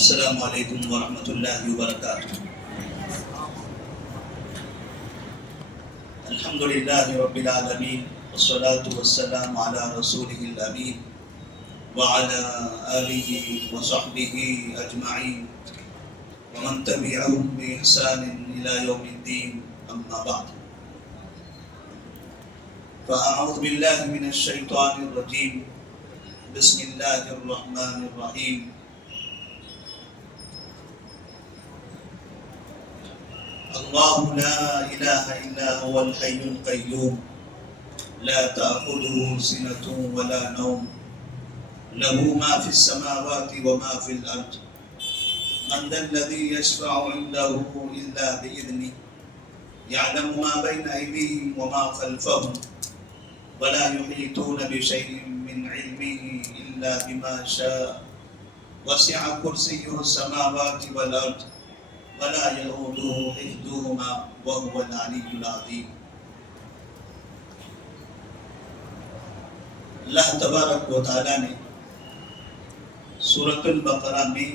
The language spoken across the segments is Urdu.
السلام علیکم ورحمۃ اللہ وبرکاتہ۔ الحمد للہ رب العالمین والصلاة والسلام علی رسولہ الامین وعلی آلہ وصحبہ اجمعین ومن تبعہم بإحسان الی یوم الدین، اما بعد فاعوذ باللہ من الشیطان الرجیم، بسم اللہ الرحمن الرحیم۔ اللہ لا الہ الا هو الحی القیوم لا تأخذه سنة ولا نوم له ما في السماوات وما في الأرض من ذا الذي يشفع عنده إلا بإذنه يعلم ما بين أيديهم وما خلفهم ولا يحيطون بشيء من علمه إلا بما شاء وسع كرسيه السماوات والأرض ولا يؤوده حفظهما وهو العلي العظيم۔ اللہ تبارک و تعالی نے سورۃ البقرہ میں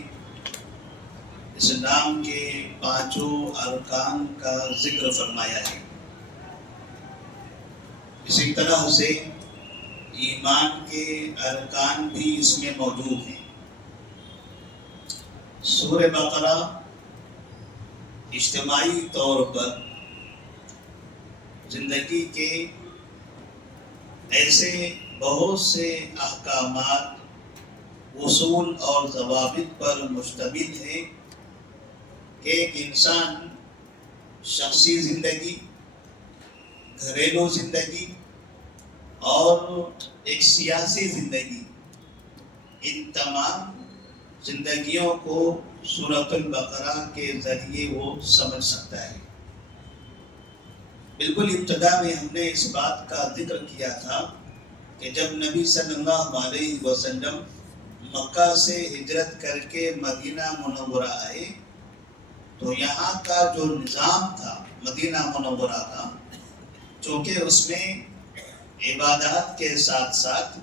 اسلام کے پانچوں ارکان کا ذکر فرمایا ہے۔ اسی طرح سے ایمان کے ارکان بھی اس میں موجود ہیں۔ سورہ بقرہ اجتماعی طور پر زندگی کے ایسے بہت سے احکامات، اصول اور ضوابط پر مشتمل ہے کہ ایک انسان شخصی زندگی، گھریلو زندگی اور ایک سیاسی زندگی، ان تمام زندگیوں کو سورۃ البقرہ کے ذریعے وہ سمجھ سکتا ہے۔ بالکل ابتدا میں ہم نے اس بات کا ذکر کیا تھا کہ جب نبی صلی اللہ علیہ وسلم مکہ سے ہجرت کر کے مدینہ منورہ آئے تو یہاں کا جو نظام تھا مدینہ منورہ کا، چونکہ اس میں عبادات کے ساتھ ساتھ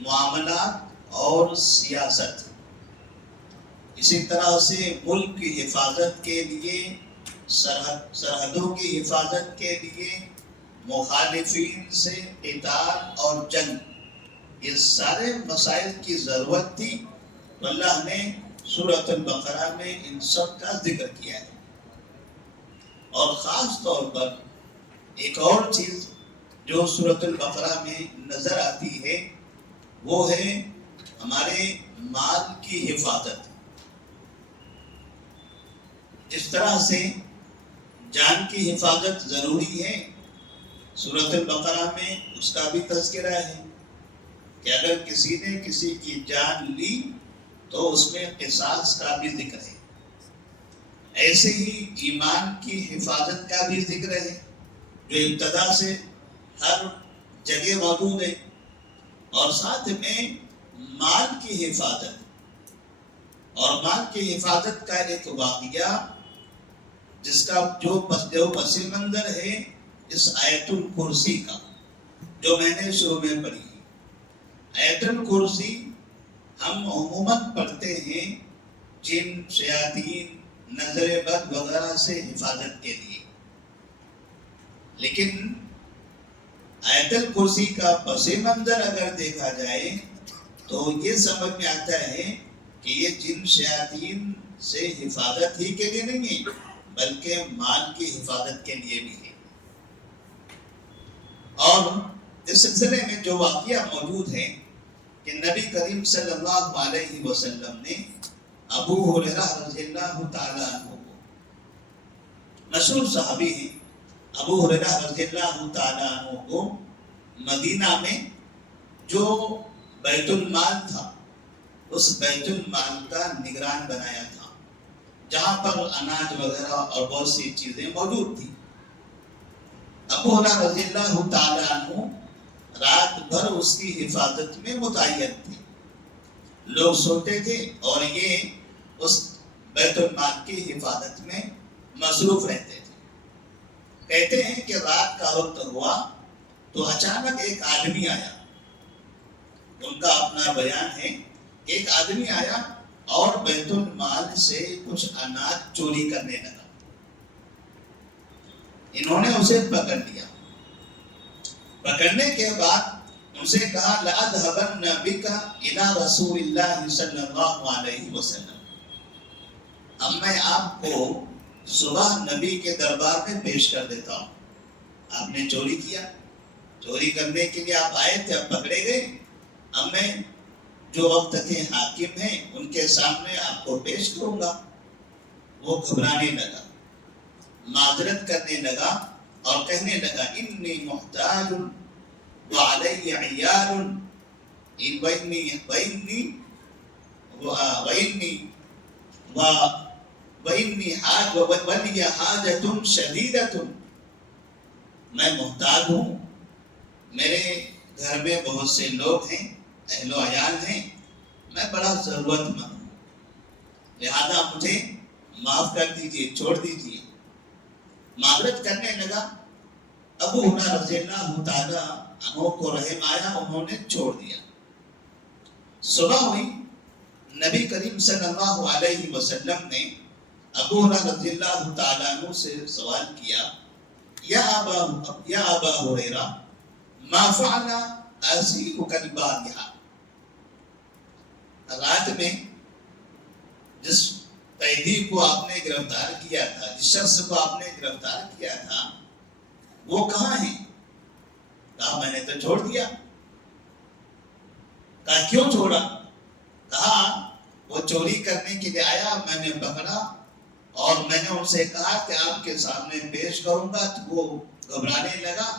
معاملات اور سیاست، اسی طرح سے ملک کی حفاظت کے لیے، سرحدوں کی حفاظت کے لیے، مخالفین سے قتال اور جنگ، یہ سارے مسائل کی ضرورت تھی، تو اللہ نے سورۃ البقرہ میں ان سب کا ذکر کیا ہے۔ اور خاص طور پر ایک اور چیز جو سورۃ البقرہ میں نظر آتی ہے وہ ہے ہمارے مال کی حفاظت۔ جس طرح سے جان کی حفاظت ضروری ہے، سورۃ البقرہ میں اس کا بھی تذکرہ ہے کہ اگر کسی نے کسی کی جان لی تو اس میں قصاص کا بھی ذکر ہے۔ ایسے ہی ایمان کی حفاظت کا بھی ذکر ہے جو ابتدا سے ہر جگہ موجود ہے، اور ساتھ میں مال کی حفاظت، اور مال کی حفاظت کا ایک واقعہ جس کا جو پس منظر ہے اس آیت الکرسی کا، جو میں نے شروع میں پڑھی۔ آیت الکرسی ہم عموماً پڑھتے ہیں جن، شیاطین، نظر بد وغیرہ سے حفاظت کے لیے، لیکن آیت الکرسی کا پس منظر اگر دیکھا جائے تو یہ سمجھ میں آتا ہے کہ یہ جن شیاطین سے حفاظت ہی کے لیے نہیں ہے بلکہ مال کی حفاظت کے لیے بھی ہے۔ اور اس سلسلے میں جو واقعہ موجود ہے کہ نبی کریم صلی اللہ علیہ وسلم نے ابو ہریرہ رضی اللہ تعالیٰ عنہ کو، مشہور صحابی ہیں ابو ہریرہ رضی اللہ تعالیٰ عنہ کو، مدینہ میں جو بیت المال تھا اس بیت المال کا نگران بنایا تھا، جہاں پر اناج وغیرہ اور بہت سی چیزیں موجود تھی۔ ابو ہریرہ رضی اللہ تعالیٰ عنہ رات بھر اس کی حفاظت میں متعین تھے، لوگ سوتے تھے اور یہ اس بیت المال کی حفاظت میں مصروف رہتے تھے۔ کہتے ہیں کہ رات کا وقت ہوا تو اچانک ایک آدمی آیا، ان کا اپنا بیان ہے کہ ایک آدمی آیا اور بیت المال سے کچھ اناج چوری کرنے لگا. انہوں نے اسے پکڑ لیا. پکڑنے کے بعد ان سے کہا لَأَذْهَبَنَّ بِكَ إِلَى رسول اللہ صلی اللہ علیہ وسلم. اب میں آپ کو صبح نبی کے دربار میں پیش کر دیتا ہوں. آپ نے چوری کیا, چوری کرنے کے لیے آپ آئے تھے, اب پکڑے گئے. اب میں جو وقت کے حاکم ہیں ان کے سامنے آپ کو پیش کروں گا. وہ گھبرانے لگا, معذرت کرنے لگا اور کہنے لگا انی محتاج وعلی عیال ولی حاجۃ شدیدۃ. میں محتاج ہوں, میرے گھر میں بہت سے لوگ ہیں, اہل و عیال ہیں, میں بڑا ضرورت مند ہوں, لہذا مجھے معاف کر دیجئے, چھوڑ دیجئے. معذرت کرنے لگا. ابو ہریرہ رضی اللہ تعالی عنہ کو رحم آیا, انہوں نے چھوڑ دیا. صبح ہوئی, نبی کریم صلی اللہ علیہ وسلم نے ابو ہریرہ رضی اللہ تعالی عنہ سے سوال کیا یا ابا ہریرہ ما فعل اسیرک البارحہ. رات میں جس قیدی کو آپ نے گرفتار کیا تھا, جس شخص کو آپ نے گرفتار کیا تھا, وہ کہاں ہیں؟ کہا میں نے تو چھوڑ دیا. کہا کیوں چھوڑا؟ کہا وہ چوری کرنے کے لیے آیا, میں نے پکڑا اور میں نے ان سے کہا کہ آپ کے سامنے پیش کروں گا. تو وہ گھبرانے لگا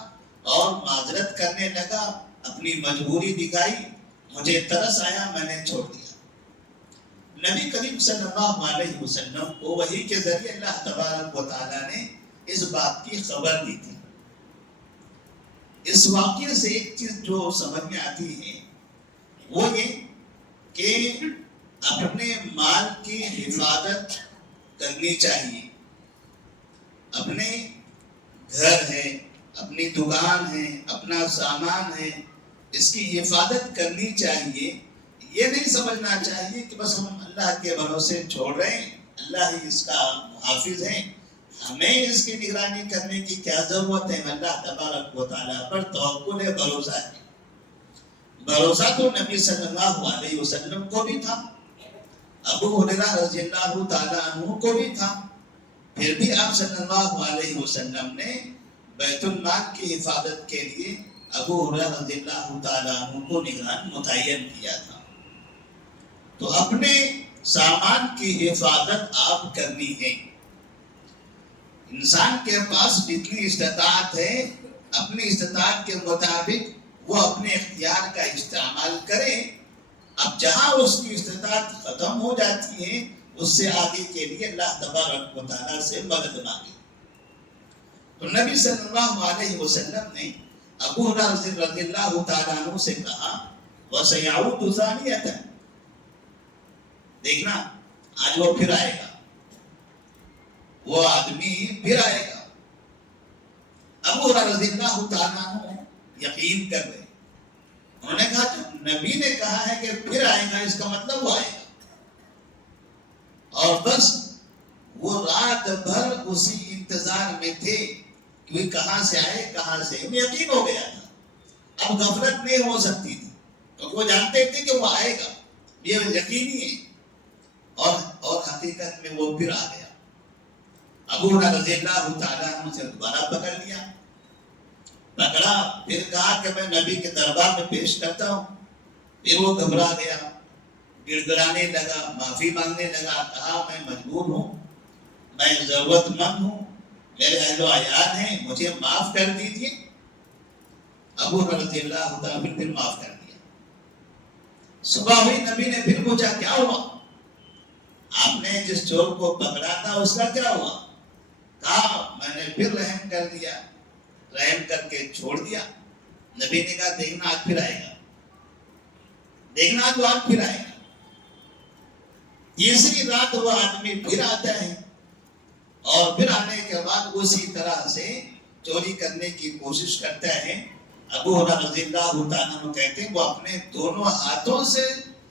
اور معذرت کرنے لگا, اپنی مجبوری دکھائی, مجھے ترس آیا, میں نے چھوڑ دیا. نبی کریم صلی اللہ علیہ وسلم کو وحی کے ذریعے اللہ تبارک و تعالیٰ نے اس بات کی خبر دی تھی. اس واقعے سے ایک چیز جو سمجھ میں آتی ہے وہ یہ کہ اپنے مال کی حفاظت کرنی چاہیے. اپنے گھر ہے, اپنی دکان ہے, اپنا سامان ہے, اس کی حفاظت کرنی چاہیے. یہ نہیں سمجھنا چاہیے کہ بس ہم اللہ کے بھروسے چھوڑ رہے ہیں, اللہ ہی اس کا محافظ ہے, ہمیں اس کی نگرانی کرنے کی کیا ضرورت ہے. اللہ تبارک و تعالیٰ پر توکل ہے, بھروسہ ہے. بھروسہ تو نبی صلی اللہ علیہ وسلم کو بھی تھا, ابو ہریرہ رضی اللہ تعالیٰ عنہ کو بھی تھا. پھر بھی آپ صلی اللہ علیہ وسلم نے بیت المال کی حفاظت کے لیے ابو ہریرہ رضی اللہ تعالیٰ عنہ کو نگران متعین کیا تھا. تو اپنے سامان کی حفاظت آپ کرنی ہے. انسان کے پاس جتنی استطاعت ہے, اپنی استطاعت کے مطابق وہ اپنے اختیار کا استعمال کرے. اب جہاں اس کی استطاعت ختم ہو جاتی ہے, اس سے آگے کے لیے اللہ تبارک و تعالیٰ سے مدد مانگے. تو نبی صلی اللہ علیہ وسلم نے ابو ہریرہ رضی اللہ تعالیٰ عنہ سے کہا وَسَيَعُودُ ثَانِيَةً, دیکھنا آج وہ پھر آئے گا, وہ آدمی پھر آئے گا. ابو ہریرہ رضی اللہ تعالیٰ عنہ یقین کر گئے. انہوں نے کہا جب نبی نے کہا ہے کہ پھر آئے گا, اس کا مطلب وہ آئے گا. اور بس وہ رات بھر اسی انتظار میں تھے کہ وہ کہاں سے آئے, کہاں سے. انہیں یقین ہو گیا تھا, اب غفلت نہیں ہو سکتی تھی, کیونکہ وہ جانتے تھے کہ وہ آئے گا, یہ یقینی ہے. اور حقیقت میں وہ پھر آ گیا. ابو ہریرہ رضی اللہ تعالیٰ عنہ سے دوبارہ پکڑ لیا, پکڑا, پھر کہا کہ میں نبی کے دربار میں پیش کرتا ہوں. پھر وہ گھبرا گیا, گڑ گڑانے لگا, معافی مانگنے لگا. کہا میں مجبور ہوں, میں ضرورت مند ہوں, میرے اہل و عیال ہیں, مجھے معاف کر دیجیے. ابو ہریرہ رضی اللہ تعالیٰ پھر معاف کر دیا. صبح ہوئی, نبی نے پھر پوچھا کیا ہوا, آپ نے جس چور کو پکڑا تھا اس کا کیا ہوا؟ کہا میں نے پھر رحم کر دیا, رحم کر کے چھوڑ دیا. نبی نے کہا دیکھنا آج پھر آئے گا, دیکھنا تو آج پھر آئے گا. تیسری رات وہ آدمی پھر آتا ہے اور پھر آنے کے بعد اسی طرح سے چوری کرنے کی کوشش کرتا ہے. ابو ہریرہ رضی اللہ تعالیٰ عنہ کہتے ہیں وہ اپنے دونوں ہاتھوں سے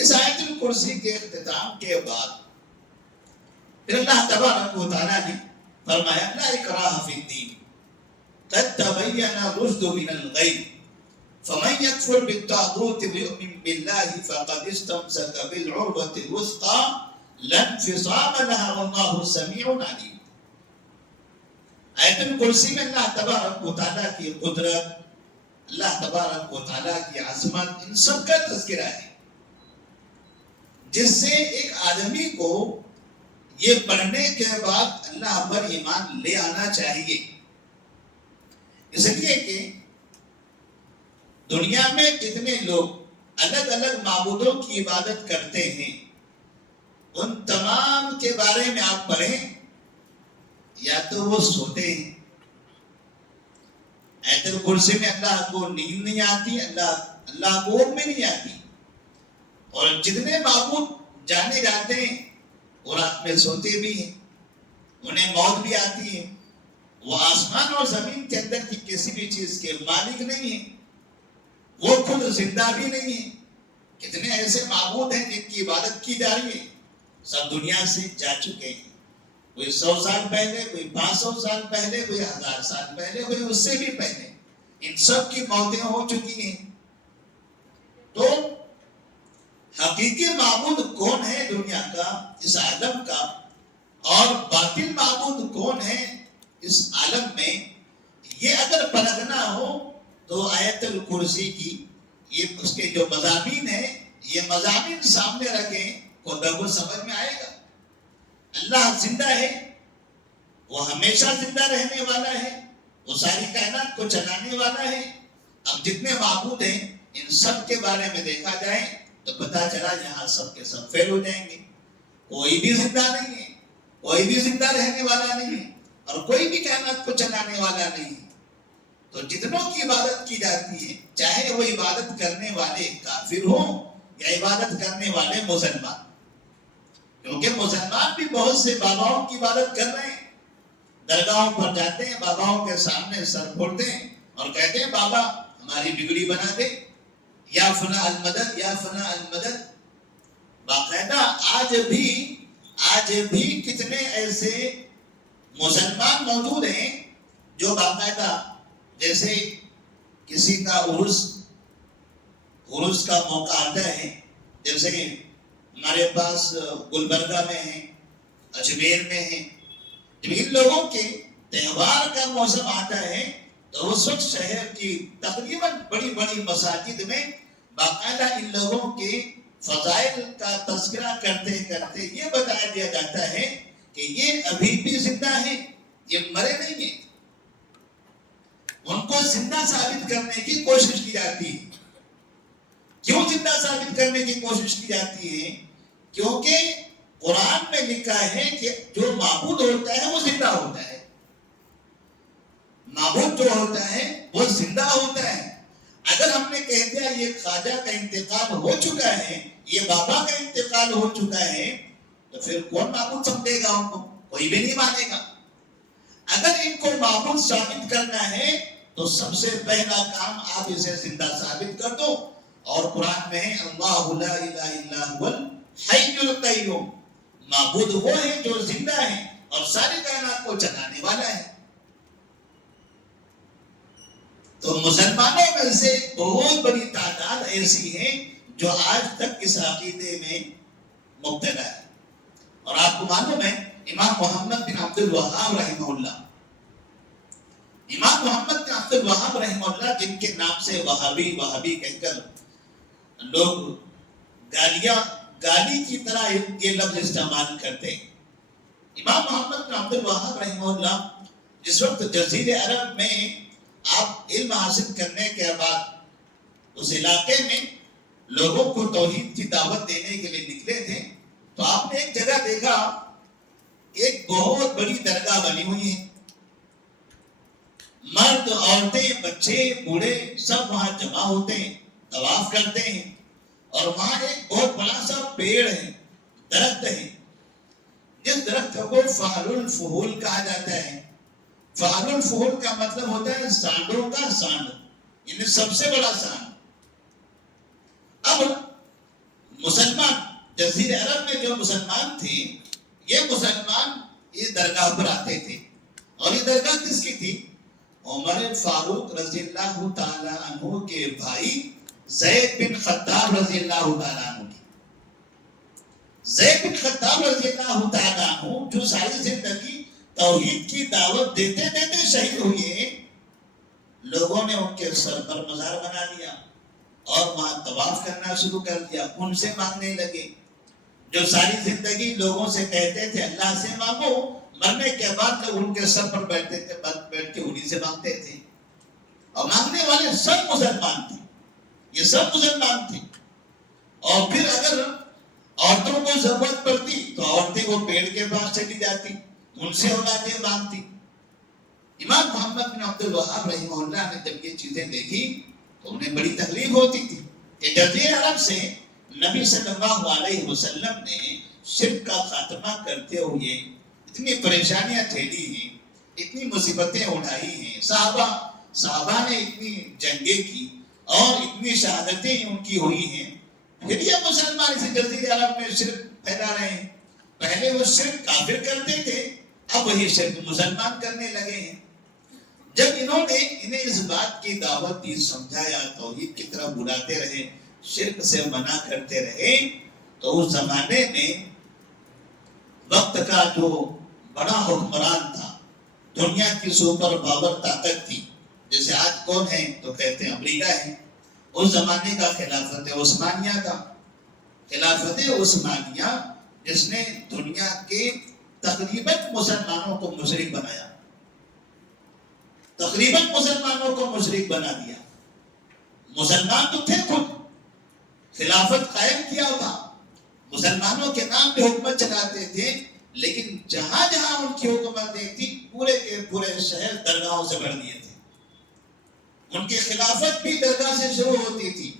اس آیت الکرسی کے اختتام کے بعد پھر اللہ تبارک و تعالیٰ نے فرمایا لا اکراہ فی الدین قد تبین الرشد من الغی فمن یکفر بالطاغوت ویؤمن باللہ فقد استمسک بالعروۃ الوثقی لا انفصام لها واللہ سمیع علیم. آیت الکرسی میں اللہ تبارک و تعالیٰ کی قدرت، اللہ تبارک و تعالیٰ کی عظمت، ان سب کا تذکرہ ہے، جس سے ایک آدمی کو یہ پڑھنے کے بعد اللہ پر ایمان لے آنا چاہیے. اس لیے کہ دنیا میں جتنے لوگ الگ الگ معبودوں کی عبادت کرتے ہیں ان تمام کے بارے میں آپ پڑھیں، یا تو وہ سوتے ہیں. آیت الکرسی میں اللہ کو نیند نہیں آتی، اللہ کو اونگ میں نہیں آتی. اور جتنے معبود جانے جاتے ہیں وہ رات میں سوتے بھی ہیں، انہیں موت بھی آتی ہے. وہ آسمان اور زمین کے اندر کی کسی بھی چیز کے مالک نہیں ہیں، وہ خود زندہ بھی نہیں ہیں. کتنے ایسے معبود ہیں جن کی عبادت کی جا رہی ہے، سب دنیا سے جا چکے ہیں. کوئی 100 سال پہلے، کوئی 500 سال پہلے، کوئی 1000 سال پہلے، کوئی اس سے بھی پہلے. ان سب کی موتیں ہو چکی ہیں. تو حقیقی معبود کون ہے دنیا کا، اس عالم کا، اور باطل معبود کون ہے اس عالم میں، یہ اگر پرکھنا ہو تو آیت الکرسی کی یہ اس کے جو مضامین ہیں، یہ مضامین سامنے رکھیں کو سمجھ میں آئے گا. اللہ زندہ ہے، وہ ہمیشہ زندہ رہنے والا ہے، وہ ساری کائنات کو چلانے والا ہے. اب جتنے معبود ہیں ان سب کے بارے میں دیکھا جائے تو پتا چلا یہاں سب کے سب فیل ہو جائیں گے. کوئی بھی زندہ نہیں ہے، کوئی بھی زندہ رہنے والا نہیں ہے، اور کوئی بھی کائنات کو چلانے والا نہیں ہے. تو جتنوں کی عبادت کی جاتی ہے، چاہے وہ عبادت کرنے والے کافر ہوں یا عبادت کرنے والے مسلمان، کیونکہ مسلمان بھی بہت سے باباؤں کی عبادت کر رہے ہیں. درگاہوں پر جاتے ہیں، باباؤں کے سامنے سر پھوڑتے ہیں اور کہتے ہیں بابا ہماری بگڑی بنا دے، یا فنا المدد، یا فنا المدد. باقاعدہ آج بھی کتنے ایسے مسلمان موجود ہیں جو باقاعدہ جیسے کسی کا عرس کا موقع آتا ہے، جیسے ہمارے پاس گلبرگہ میں ہیں، اجمیر میں ہیں، جب ان لوگوں کے تہوار کا موسم آتا ہے تو اس وقت شہر کی تقریباً بڑی بڑی مساجد میں باقاعدہ ان لوگوں کے فضائل کا تذکرہ کرتے کرتے یہ بتایا دیا جاتا ہے کہ یہ ابھی بھی زندہ ہیں، یہ مرے نہیں ہیں. ان کو زندہ ثابت کرنے کی کوشش کی جاتی ہے. کیوں زندہ ثابت کرنے کی کوشش کی جاتی ہے؟ کیونکہ قرآن میں لکھا ہے کہ جو معبود ہوتا ہے وہ زندہ ہوتا ہے. معبود جو ہوتا ہے وہ زندہ ہوتا ہے. اگر ہم نے کہہ دیا یہ خواجہ کا انتقال ہو چکا ہے، یہ بابا کا انتقال ہو چکا ہے، تو پھر کون معبود سمجھے گا ان کو؟ کوئی بھی نہیں مانے گا. اگر ان کو معبود ثابت کرنا ہے تو سب سے پہلا کام آپ اسے زندہ ثابت کر دو. اور قرآن میں ہے اللہ لا الہ الا هو الحی القیوم، معبود وہ ہے جو زندہ ہے اور ساری کائنات کو چلانے والا ہے. تو مسلمانوں میں سے بہت بڑی تعداد ایسی ہے جو آج تک اس عقیدے میں مبتلا ہے. اور آپ کو معلوم ہے امام محمد بن عبد الوہاب رحمہ اللہ، امام محمد بن عبد الوہاب رحمہ اللہ، جن کے نام سے وہابی کہہ کر لوگ گالی کی طرح یہ لفظ استعمال کرتے ہیں. امام محمد بن عبد الوہاب رحمہ اللہ جس وقت جزیرے عرب میں آپ علم حاصل کرنے کے بعد اس علاقے میں لوگوں کو توحید کی دعوت دینے کے لیے نکلے تھے، تو آپ نے ایک جگہ دیکھا ایک بہت بڑی درگاہ بنی ہوئی ہے. مرد، عورتیں، بچے، بوڑھے سب وہاں جمع ہوتے ہیں، طواف کرتے ہیں. اور وہاں ایک بہت بڑا سا پیڑ ہے، درخت ہے، جس درخت کو فحل الفحول کہا جاتا ہے. فحل الفحول کا مطلب ہوتا ہے سانڈوں کا سانڈ، یعنی سب سے بڑا سانڈ. اب مسلمان جزیر عرب میں جو مسلمان تھے، یہ مسلمان اس درگاہ پر آتے تھے، اور یہ درگاہ کس کی تھی؟ عمر فاروق رضی اللہ تعالی عنہ کے بھائی زید بن خطاب رضی اللہ تعالی عنہ کی۔ زید بن خطاب رضی اللہ تعالی عنہ جو ساری زندگی توحید کی دعوت دیتے دیتے شہید ہوئے، لوگوں نے ان کے سر پر مزار بنا لیا اور وہاں طواف کرنا شروع کر دیا، ان سے مانگنے لگے۔ جو ساری زندگی لوگوں سے کہتے تھے اللہ سے مانگو، مرنے کے بعد لوگ ان کے سر پر بیٹھتے تھے، بیٹھ کے انہیں سے مانگتے تھے، اور مانگنے والے سب مسلمان تھے، یہ سب مسلمان تھے۔ اور پھر اگر عورتوں کو ضرورت پڑتی تو عورتیں وہ پیڑ کے پاس چلی جاتی، ان سے اولادیں مانگتی۔ امام محمد بن عبد الوہاب رحمہ اللہ نے جب یہ چیزیں دیکھی تو انہیں بڑی تکلیف ہوتی تھی کہ جزیرہ عرب سے نبی صلی اللہ علیہ وسلم نے شرک کا خاتمہ کرتے ہوئے اتنی پریشانیاں جھیلی ہیں، اتنی مصیبتیں اٹھائی ہیں، صحابہ نے اتنی جنگیں کی اور اتنی شہادتیں ان کی ہوئی ہیں، پھر یہ مسلمان اس جزیرہ عرب میں شرک پھیلا رہے ہیں۔ پہلے وہ شرک کافر کرتے تھے، اب وہی شرک مسلمان کرنے لگے ہیں۔ جب انہوں نے انہیں اس بات کی دعوت دی، سمجھایا، توحید کی طرف بلاتے رہے، شرک سے منع کرتے رہے، تو اس زمانے میں وقت کا جو بڑا حکمران تھا، دنیا کی سپر پاور طاقت تھی، جیسے آج کون ہے تو کہتے ہیں امریکہ ہے، اس زمانے کا خلافت عثمانیہ تھا۔ خلافت عثمانیہ جس نے دنیا کے تقریباً مسلمانوں کو مشرک بنایا، تقریباً مسلمانوں کو مشرک بنا دیا۔ مسلمان تو تھے خود، خلافت قائم کیا تھا، مسلمانوں کے نام پہ حکومت چلاتے تھے، لیکن جہاں جہاں ان کی حکومتیں تھی پورے کے پورے شہر درگاہوں سے بھر دیے تھے۔ ان کی خلافت بھی درگاہ سے شروع ہوتی تھی،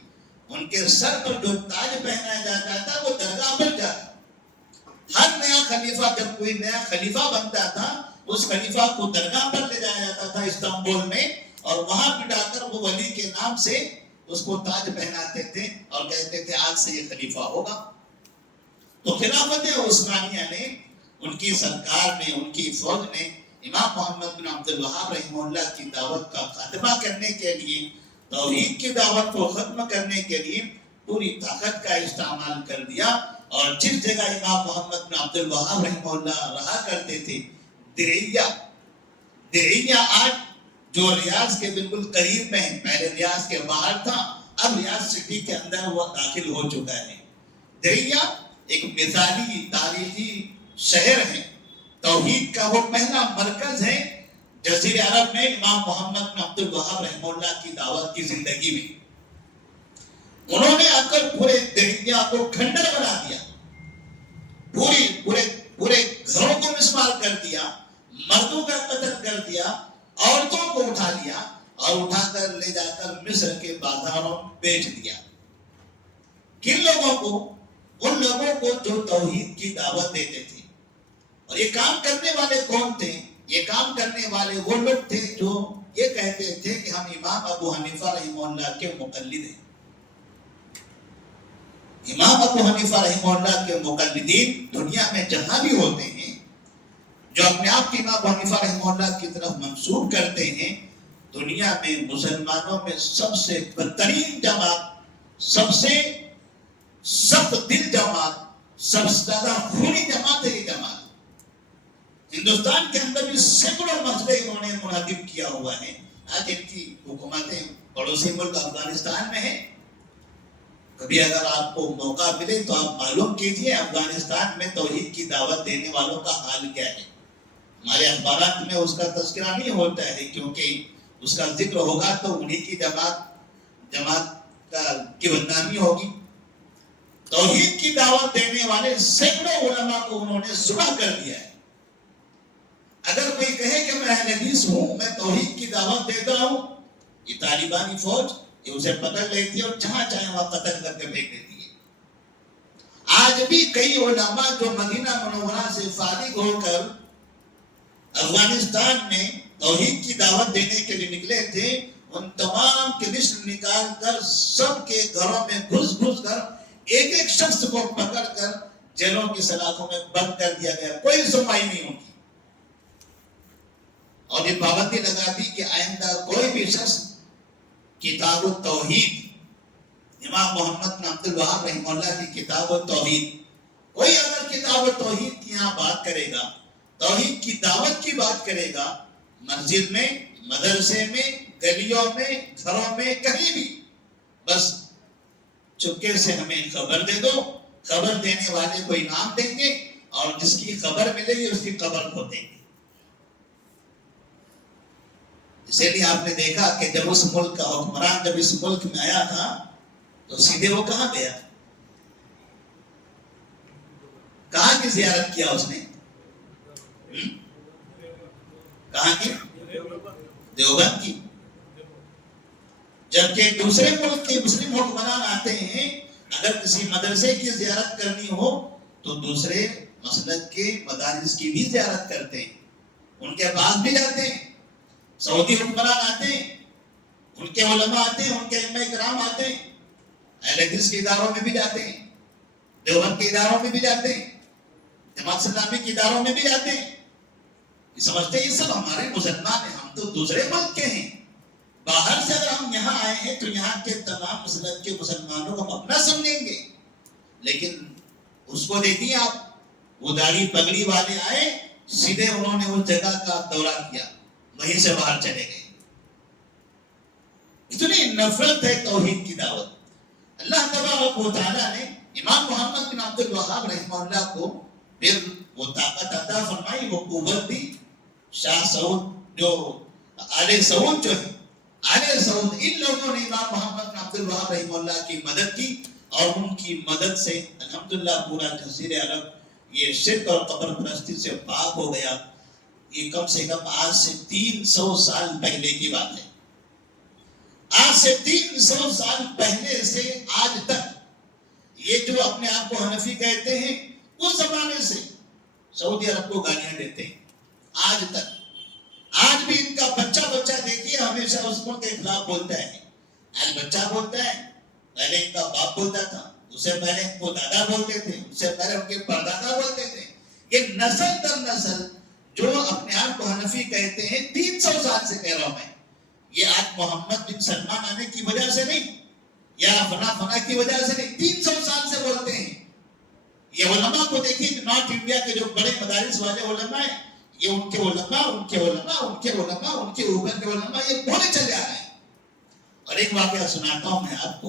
ان کے سر پر جو تاج پہنایا جاتا تھا وہ درگاہ پر جاتا۔ ہر نیا خلیفہ، جب کوئی نیا خلیفہ بنتا تھا، اس خلیفہ کو درگاہ پر لے جایا جاتا تھا استنبول میں، اور وہاں بٹھا کر وہ ولی کے نام سے اس کو تاج پہناتے تھے اور کہتے تھے آج سے یہ خلیفہ ہوگا۔ تو خلافت عثمانیہ نے، ان کی سرکار نے، ان کی فوج نے امام محمد بن عبد الوہاب رحمہ اللہ کی دعوت کا خاتمہ کرنے کے لیے، توحید کی دعوت کو ختم کرنے کے لیے پوری طاقت کا استعمال کر دیا۔ اور جس جگہ امام محمد بن عبد الوہاب رحمہ اللہ رہا کرتے تھے، درعیہ آج جو ریاض کے بالکل قریب میں ہے، پہلے ریاض کے باہر تھا، اب ریاض سٹی کے اندر وہ داخل ہو چکا ہے۔ درعیہ ایک مثالی تاریخی شہر ہے، توحید کا وہ پہلا مرکز ہے جزیرہ عرب میں امام محمد بن عبد الوہاب رحمہ اللہ کی دعوت کی زندگی میں۔ انہوں نے آ کر پورے درعیہ کو کھنڈر بنا دیا، پورے گھروں کو مسمار کر دیا، مردوں کا قتل کر دیا، عورتوں کو اٹھا لیا اور اٹھا کر لے جا کر مصر کے بازاروں میں بیچ دیا۔ کن لوگوں کو؟ ان لوگوں کو جو توحید کی دعوت دیتے تھے۔ اور یہ کام کرنے والے کون تھے؟ یہ کام کرنے والے وہ لوگ تھے جو یہ کہتے تھے کہ ہم امام ابو حنیفہ رحمہ اللہ کے مقلد ہیں۔ امام ابو حنیفہ رحمہ اللہ کے مقلدین دنیا میں جہاں بھی ہوتے ہیں، جو اپنے آپ کی امام ابو حنیفہ رحمہ اللہ کی طرف منسوب کرتے ہیں، دنیا میں مسلمانوں میں سب سے بدترین جماعت، سب سے سخت دل جماعت، سب سے زیادہ خونی جماعت ہے یہ جماعت۔ ہندوستان کے اندر بھی سینکڑوں مسئلے انہوں نے منعقد کیا ہوا ہے۔ آج ان کی حکومتیں پڑوسی ملک افغانستان میں ہیں۔ کبھی اگر آپ کو موقع ملے تو آپ معلوم کیجئے افغانستان میں توحید کی دعوت دینے والوں کا حال کیا ہے۔ ہمارے اخبارات میں اس کا تذکرہ نہیں ہوتا ہے، کیونکہ اس کا ذکر ہوگا تو انہی کی جماعت کی بدنامی ہوگی۔ توحید کی دعوت دینے والے سینکڑوں علماء کو انہوں نے ذبح کر دیا ہے۔ اگر کوئی کہے کہ میں اہل حدیث ہوں، میں توحید کی دعوت دیتا ہوں، یہ طالبانی فوج یہ اسے پکڑ لیتی ہے اور جہاں چاہے وہاں قتل کر کے پھینک دیتی ہے۔ آج بھی کئی علماء جو مدینہ منورہ سے فارغ ہو کر افغانستان میں توحید کی دعوت دینے کے لیے نکلے تھے، ان تمام کی لسٹ نکال کر سب کے گھروں میں گھس کر ایک ایک شخص کو پکڑ کر جیلوں کی سلاخوں میں بند کر دیا گیا، کوئی سنوائی نہیں ہوتی، اور یہ پابندی لگا دی کہ آئندہ کوئی بھی شخص کتاب التوحید، امام محمد بن عبد الوہاب رحمہ اللہ کی کتاب التوحید، کوئی اگر کتاب التوحید کی یہاں بات کرے گا، توحید کی دعوت کی بات کرے گا، مسجد میں، مدرسے میں، گلیوں میں، گھروں میں، کہیں بھی، بس چپکے سے ہمیں خبر دے دو، خبر دینے والے کو انعام دیں گے، اور جس کی خبر ملے گی اس کی قبر کھو دیں گے۔ اسی لیے آپ نے دیکھا کہ جب اس ملک کا حکمران جب اس ملک میں آیا تھا تو سیدھے وہ کہاں گیا؟ کہاں کی زیارت کیا اس نے؟ کہاں کی؟ دیوبند کی۔ جبکہ دوسرے ملک کے مسلم حکمران آتے ہیں، اگر کسی مدرسے کی زیارت کرنی ہو تو دوسرے مسلک کے مدارس کی بھی زیارت کرتے ہیں، ان کے پاس بھی جاتے ہیں۔ سعودی حکمران آتے ہیں، ان کے علماء آتے ہیں، ان کے ائمہ کرام آتے ہیں، اہل حدیث کے اداروں میں بھی جاتے ہیں، دیوبند کے اداروں میں بھی جاتے ہیں، جماعت اسلامی کے اداروں میں بھی جاتے ہیں۔ یہ سمجھتے ہیں یہ سب ہمارے مسلمان ہیں، ہم تو دوسرے ملک کے ہیں، باہر سے اگر ہم یہاں آئے ہیں تو یہاں کے تمام مسلک کے مسلمانوں کو ہم اپنا سمجھیں گے۔ لیکن اس کو دیکھیے آپ، وہ داڑھی پگڑی والے آئے، سیدھے انہوں نے اس جگہ کا دورہ کیا، وہیں سے باہر چلے گئے۔ اتنی نفرت ہے توحید کی دعوت۔ اللہ تبارک و تعالیٰ نے امام محمد بن عبد الوہاب رحمہ اللہ کو پھر وہ طاقت عطا فرمائی، وہ قوت دی۔ شاہ سعود جو آل سعود جو ہے، آل سعود، ان لوگوں نے امام محمد بن عبد الوہاب رحمہ اللہ کی مدد کی، اور ان کی مدد سے الحمدللہ پورا جزیرہ عرب یہ شرک اور قبر پرستی سے پاک ہو گیا۔ یہ کم سے کم آج سے 300 سال پہلے کی بات ہے۔ آج سے 300 سال پہلے سے آج تک یہ جو اپنے آپ کو حنفی کہتے ہیں، اس زمانے سے سعودی عرب کو گالیاں دیتے ہیں آج تک۔ آج بھی ان کا بچہ دیکھیے ہمیشہ اس ملک کے خلاف بولتا ہے۔ آج بچہ بولتا ہے، پہلے ان کا باپ بولتا تھا، اس سے پہلے ان کو دادا بولتے تھے، اس سے پہلے ان کے پردادا بولتے تھے۔ یہ نسل در نسل جو اپنے آپ کو حنفی کہتے ہیں، 300 سال سے کہہ رہا ہوں میں، یہ آج محمد بن سلمان آنے کی وجہ سے نہیں، یا فنا کی وجہ سے نہیں، 300 سال سے بولتے ہیں۔ یہ علماء کو دیکھیے، نارتھ انڈیا کے جو بڑے مدارس والے علماء ہیں، یہ ان کے علماء، ان کے علماء، ان کے علماء، ان کے اوپر کے علماء، یہ بولے چلے آ رہے ہیں۔ اور ایک واقعہ سناتا ہوں میں آپ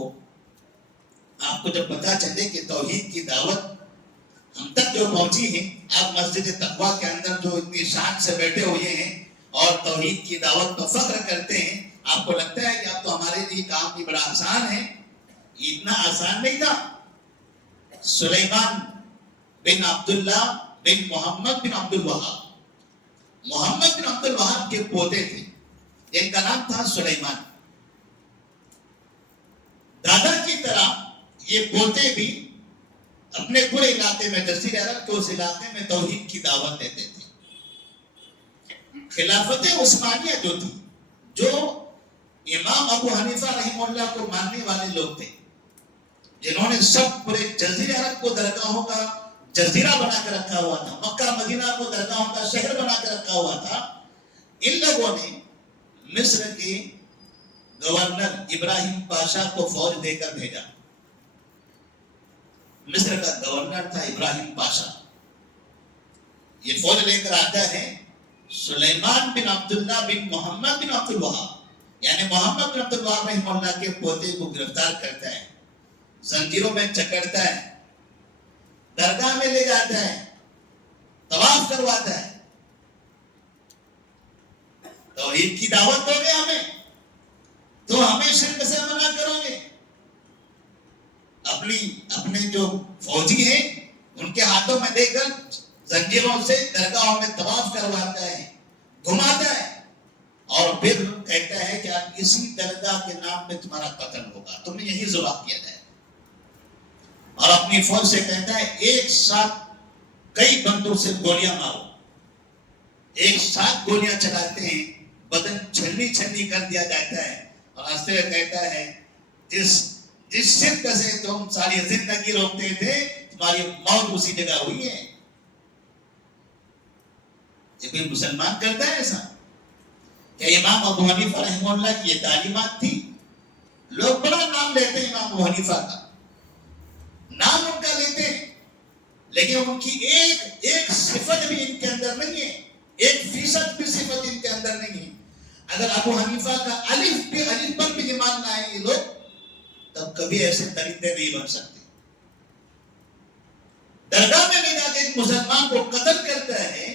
کو جب پتا چلے کہ توحید کی دعوت ہم تک جو پہنچی ہے، آپ مسجد تقویٰ کے اندر جو اتنی شان سے بیٹھے ہوئے ہیں اور توحید کی دعوت پر فخر کرتے ہیں، آپ کو لگتا ہے کہ اب تو ہمارے لیے کام بھی بڑا آسان ہے۔ اتنا آسان نہیں تھا۔ سلیمان بن عبداللہ بن محمد بن عبد الوہاب، محمد بن عبد الوہاب کے پوتے تھے، ان کا نام تھا سلیمان۔ دادا کی طرح یہ پوتے بھی اپنے پورے علاقے میں، جزیرہ عرب کے اس علاقے میں توحید کی دعوت دیتے تھے۔ خلافت عثمانیہ جو تھی، جو امام ابو حنیفہ رحمہ اللہ کو ماننے والے لوگ تھے، جنہوں نے سب پورے جزیرہ عرب کو درگاہوں کا جزیرہ بنا کر رکھا ہوا تھا، مکہ مدینہ کو درگاہوں کا شہر بنا کر رکھا ہوا تھا، ان لوگوں نے مصر کے گورنر ابراہیم پاشا کو فوج دے کر بھیجا۔ مصر کا گورنر تھا ابراہیم پاشا۔ یہ فوج لے کر آتا ہے، سلیمان بن عبداللہ بن محمد بن عبد الوہاب، یعنی محمد بن عبد الوہاب رحمہ اللہ کے پوتے کو گرفتار کرتا ہے، زنجیروں میں جکڑتا ہے، درگاہ میں لے جاتا ہے، طواف کرواتا ہے۔ توحید کی دعوت دو گے ہمیں، تو ہمیں شرک سے منع کرو گے۔ اپنے جو فوجی ہیں ان کے ہاتھوں میں دے کر زنجیروں سے درگاہوں میں طواف کرواتا ہے، گھماتا ہے، اور پھر کہتا ہے کہ آپ اسی درگاہ کے نام میں تمہارا قتل ہوگا، تم نے یہی ذبح کیا جائے، اور اپنی فوج سے کہتا ہے ایک ساتھ کئی بندوں سے گولیاں مارو۔ ایک ساتھ گولیاں چلاتے ہیں، بدن چھلنی چھلنی کر دیا جاتا ہے، اور ہنستے ہوئے کہتا ہے جس جس شرک سے تم ساری زندگی روکتے تھے تمہاری موت اسی جگہ ہوئی ہے. یہ کوئی مسلمان کرتا ہے ایسا؟ کیا امام ابو حنیفہ رحمہ اللہ کی یہ تعلیمات تھی؟ لوگ بڑا نام لیتے ہیں امام ابو حنیفہ کا، نام ان کا لیتے ہیں، لیکن ان کی ایک صفت بھی ان کے اندر نہیں ہے، 1% بھی صفت ان کے اندر نہیں ہے. اگر ابو حنیفہ کا الف پر بھی ایمان نہ آئے یہ لوگ، تب کبھی ایسے درندے نہیں بن سکتے. درگاہ میں لے جا کے ایک مسلمان کو قتل کرتا ہے،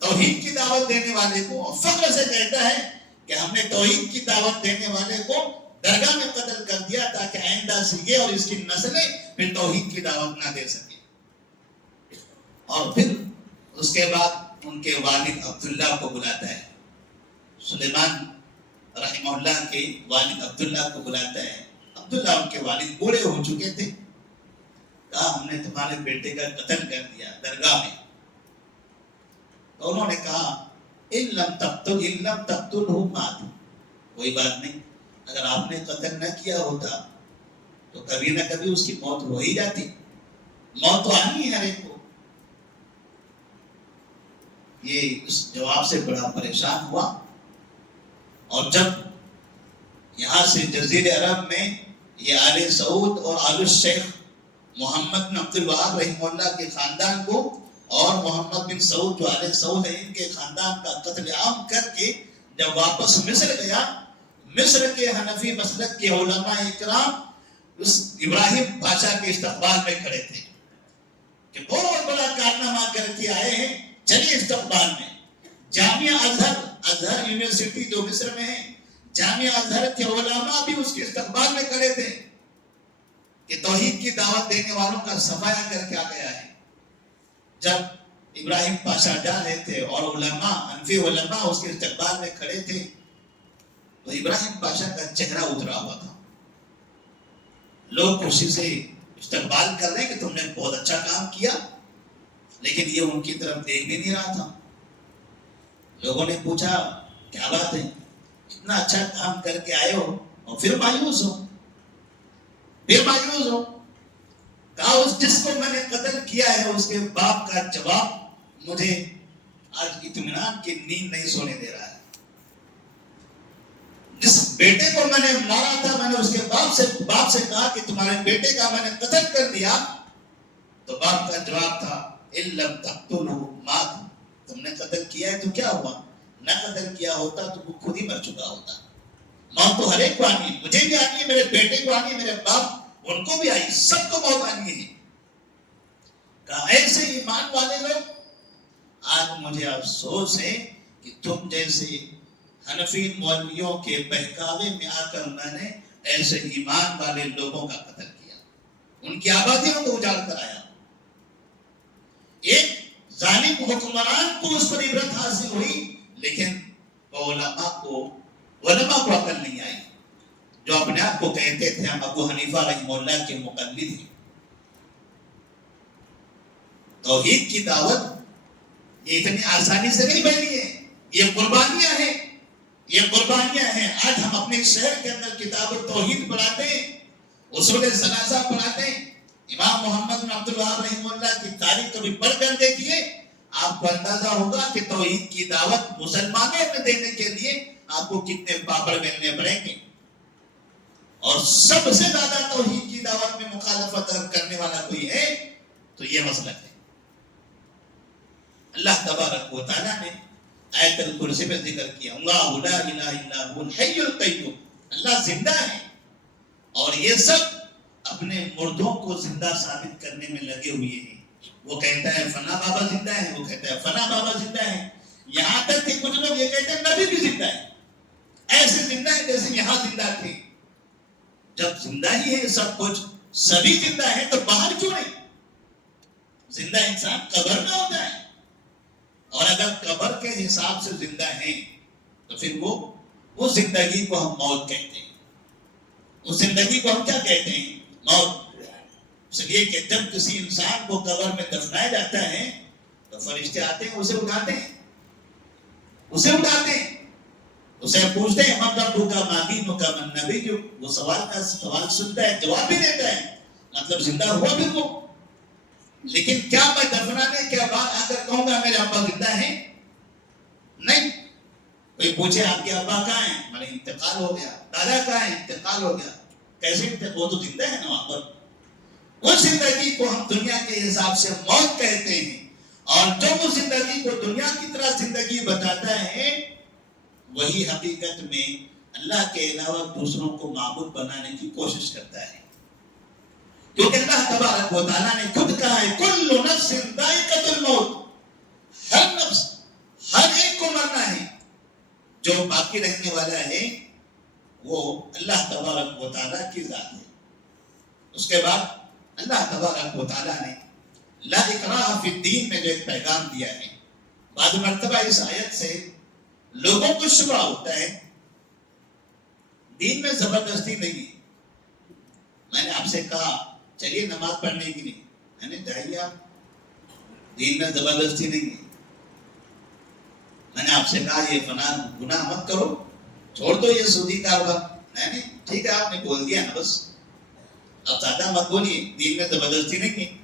توحید کی دعوت دینے والے کو فخر سے کہتا ہے کہ ہم نے توحید کی دعوت دینے والے کو درگاہ میں قتل کر دیا تاکہ آئندہ سے یہ اور اس کی نسلیں پھر توحید کی دعوت نہ دے سکیں. اور پھر اس کے بعد ان کے والد عبداللہ کو بلاتا ہے، سلیمان رحمہ اللہ کے والد عبداللہ کو بلاتا ہے. عبداللہ ان کے والد بوڑھے ہو چکے تھے. کہا ہم نے تمہارے بیٹے کا قتل کر دیا درگاہ میں. تو انہوں نے کہا ان لم تقتلہ مات، کوئی بات نہیں، اگر آپ نے قتل نہ کیا ہوتا تو کبھی نہ کبھی اس کی موت ہو ہی جاتی. موت تو آنی ہے ہر ایک کو. یہ اس جواب سے بڑا پریشان ہوا، اور جب یہاں سے جزیرے عرب میں یہ آل سعود اور آل الشیخ محمد بن عبد الوہاب رحمہ اللہ کے خاندان کو اور محمد بن سعود جو آل سعود ہیں ان کے خاندان کا قتل عام کر کے جب واپس مصر گیا، مصر کے حنفی مسلک کے علماء اکرام اس ابراہیم پاشا کے استقبال میں کھڑے تھے کہ بہت بڑا کارنامہ کر کے آئے ہیں، چلیے استقبال میں. جامعہ ازہر یونیورسٹی جو مصر میں ہے، جامعہ ازہر کے علماء بھی اس کے استقبال میں کھڑے تھے کہ توحید کی دعوت دینے والوں کا صفایا کر کے آ گیا ہے. جب ابراہیم پاشا جا رہے تھے اور علماء حنفی علماء اس کے استقبال میں کھڑے تھے تو ابراہیم پاشا کا چہرہ اترا ہوا تھا. لوگ خوشی سے استقبال کر رہے ہیں کہ تم نے بہت اچھا کام کیا، لیکن یہ ان کی طرف دیکھ بھی نہیں رہا تھا. لوگوں نے پوچھا کیا بات ہے، اتنا اچھا کام کر کے آئے ہو اور پھر مایوس ہو. کہا اس جس کو میں نے قتل کیا ہے اس کے باپ کا جواب مجھے آج اطمینان کی نیند نہیں سونے دے رہا ہے. جس بیٹے کو میں نے مارا تھا، میں نے اس کے باپ سے کہا کہ تمہارے بیٹے کا میں نے قتل کر دیا، تو باپ کا جواب تھا ان لم تقتلہ مات، تم نے قتل کیا ہے تو کیا ہوا، نہ قتل کیا ہوتا تو وہ خود ہی مر چکا ہوتا. موت تو ہر ایک کو آنی ہے، مجھے بھی آنی ہے، میرے بیٹے کو آنی ہے، میرے باپ ان کو بھی آئی، سب کو موت آنی ہے. کہا ایسے ایمان والے لوگ، آج مجھے افسوس ہے کہ تم جیسے حنفی مولویوں کے بہکاوے میں آ کر میں نے ایسے ایمان والے لوگوں کا قتل کیا، ان کی آبادیوں کو اجاڑ کر آیا. ایک ظالم حکمران کو اس پر عبرت حاصل ہوئی، لیکن علماء کو عقل نہیں آئی، جو اپنے آپ کو کہتے تھے ہم ابو حنیفہ رحمہ اللہ کے مقلد ہیں. توحید کی دعوت یہ اتنی آسانی سے نہیں بنی ہے، یہ قربانیاں ہیں. آج ہم اپنے شہر کے اندر کتاب التوحید پڑھاتے ہیں، اصول ثلاثہ پڑھاتے ہیں. امام محمد بن عبد الوہاب رحمہ اللہ کی تاریخ کبھی پڑھ کر دیکھیے، آپ کو اندازہ ہوگا کہ توحید کی دعوت مسلمانوں میں دینے کے لیے آپ کو کتنے پاپڑ بیلنے پڑیں گے. اور سب سے زیادہ توحید کی دعوت میں مخالفت کرنے والا کوئی ہے تو یہ مسلک ہے. اللہ تبارک و تعالیٰ نے آیت الکرسی میں ذکر کیا اللہ لا الہ الا هو الحی القیوم، اللہ زندہ ہے اور یہ سب اپنے مردوں کو زندہ ثابت کرنے میں لگے ہوئے ہیں. وہ کہتا ہے فنا بابا زندہ ہے، وہ کہتا ہے فنا بابا زندہ ہے، یہاں تک کہ کچھ لوگ یہ کہتے ہیں نبی بھی زندہ ہے، ایسے زندہ ہے جیسے یہاں زندہ تھے. جب زندہ ہی ہے سب کچھ، سبھی زندہ ہے تو باہر کیوں نہیں؟ زندہ انسان قبر میں ہوتا ہے، اور اگر قبر کے حساب سے زندہ ہیں تو پھر وہ زندگی کو ہم موت کہتے ہیں. اس زندگی کو ہم کیا کہتے ہیں؟ موت. اس لیے کہ جب کسی انسان کو قبر میں دفنایا جاتا ہے تو فرشتے آتے ہیں اسے اٹھاتے ہیں. اسے پوچھتے ہیں من ربک ما دینک من نبیک، وہ سوال سنتا ہے، جواب بھی دیتا ہے، مطلب زندہ ہوا بھی وہ. لیکن کیا میں دفنانے کے بعد اگر کہوں گا میرے ابا زندہ ہیں؟ نہیں. کوئی پوچھے آپ کے ابا کہاں ہیں؟ میرے انتقال ہو گیا. دادا کہاں ہیں؟ انتقال ہو گیا. کیسے وہ تو زندہ ہے نا وہاں پر. اس زندگی کو ہم دنیا کے حساب سے موت کہتے ہیں، اور جو وہ زندگی کو دنیا کی طرح زندگی بتاتا ہے وہی حقیقت میں اللہ کے علاوہ دوسروں کو معبود بنانے کی کوشش کرتا ہے. کیونکہ اللہ تبارک و تعالیٰ نے خود کہا ہے کل نفس ذائقۃ الموت، ہر نفس، ہر ایک کو مرنا ہے. جو باقی رہنے والا ہے وہ اللہ تبارک و تعالیٰ کی ذات ہے. اس کے بعد اللہ تبارک و تعالیٰ نے لا اکراہ فی الدین میں جو ایک پیغام دیا ہے، بعض مرتبہ اس آیت سے لوگوں کو شبہ ہوتا ہے دین میں زبردستی نہیں ہے. میں نے آپ سے کہا چلیے نماز پڑھنے کی نہیں، میں نے جائیے آپ، دین میں زبردستی نہیں ہے. میں نے آپ سے کہا یہ فلاں گناہ مت کرو، چھوڑ دو یہ سودی کاروبار، میں نے ٹھیک ہے آپ نے بول دیا نا بس، اب زیادہ مت بولیے، دین میں زبردستی نہیں ہے.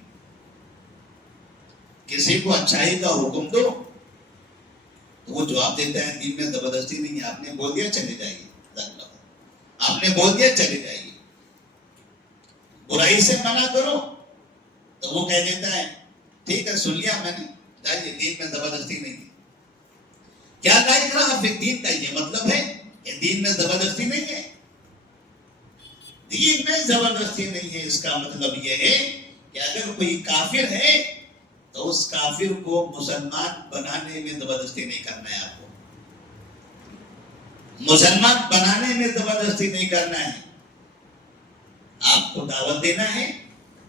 کسی کو اچھائی کا حکم دو تو وہ جواب دیتا ہے دین میں زبردستی نہیں ہے، آپ نے بول دیا چلے جائیے، آپ نے بول دیا چلے جائیے. برائی سے منع کرو تو وہ کہہ دیتا ہے ٹھیک ہے سن لیا میں نے، جائیے، دین میں زبردستی نہیں ہے. کیا لا اکراہ فی الدین کا یہ مطلب ہے کہ دین میں زبردستی نہیں ہے؟ دین میں زبردستی نہیں ہے اس کا مطلب یہ ہے کہ اگر کوئی کافر ہے تو اس کافر کو مسلمان بنانے میں زبردستی نہیں کرنا ہے. آپ کو مسلمان بنانے میں زبردستی نہیں کرنا ہے، آپ کو دعوت دینا ہے.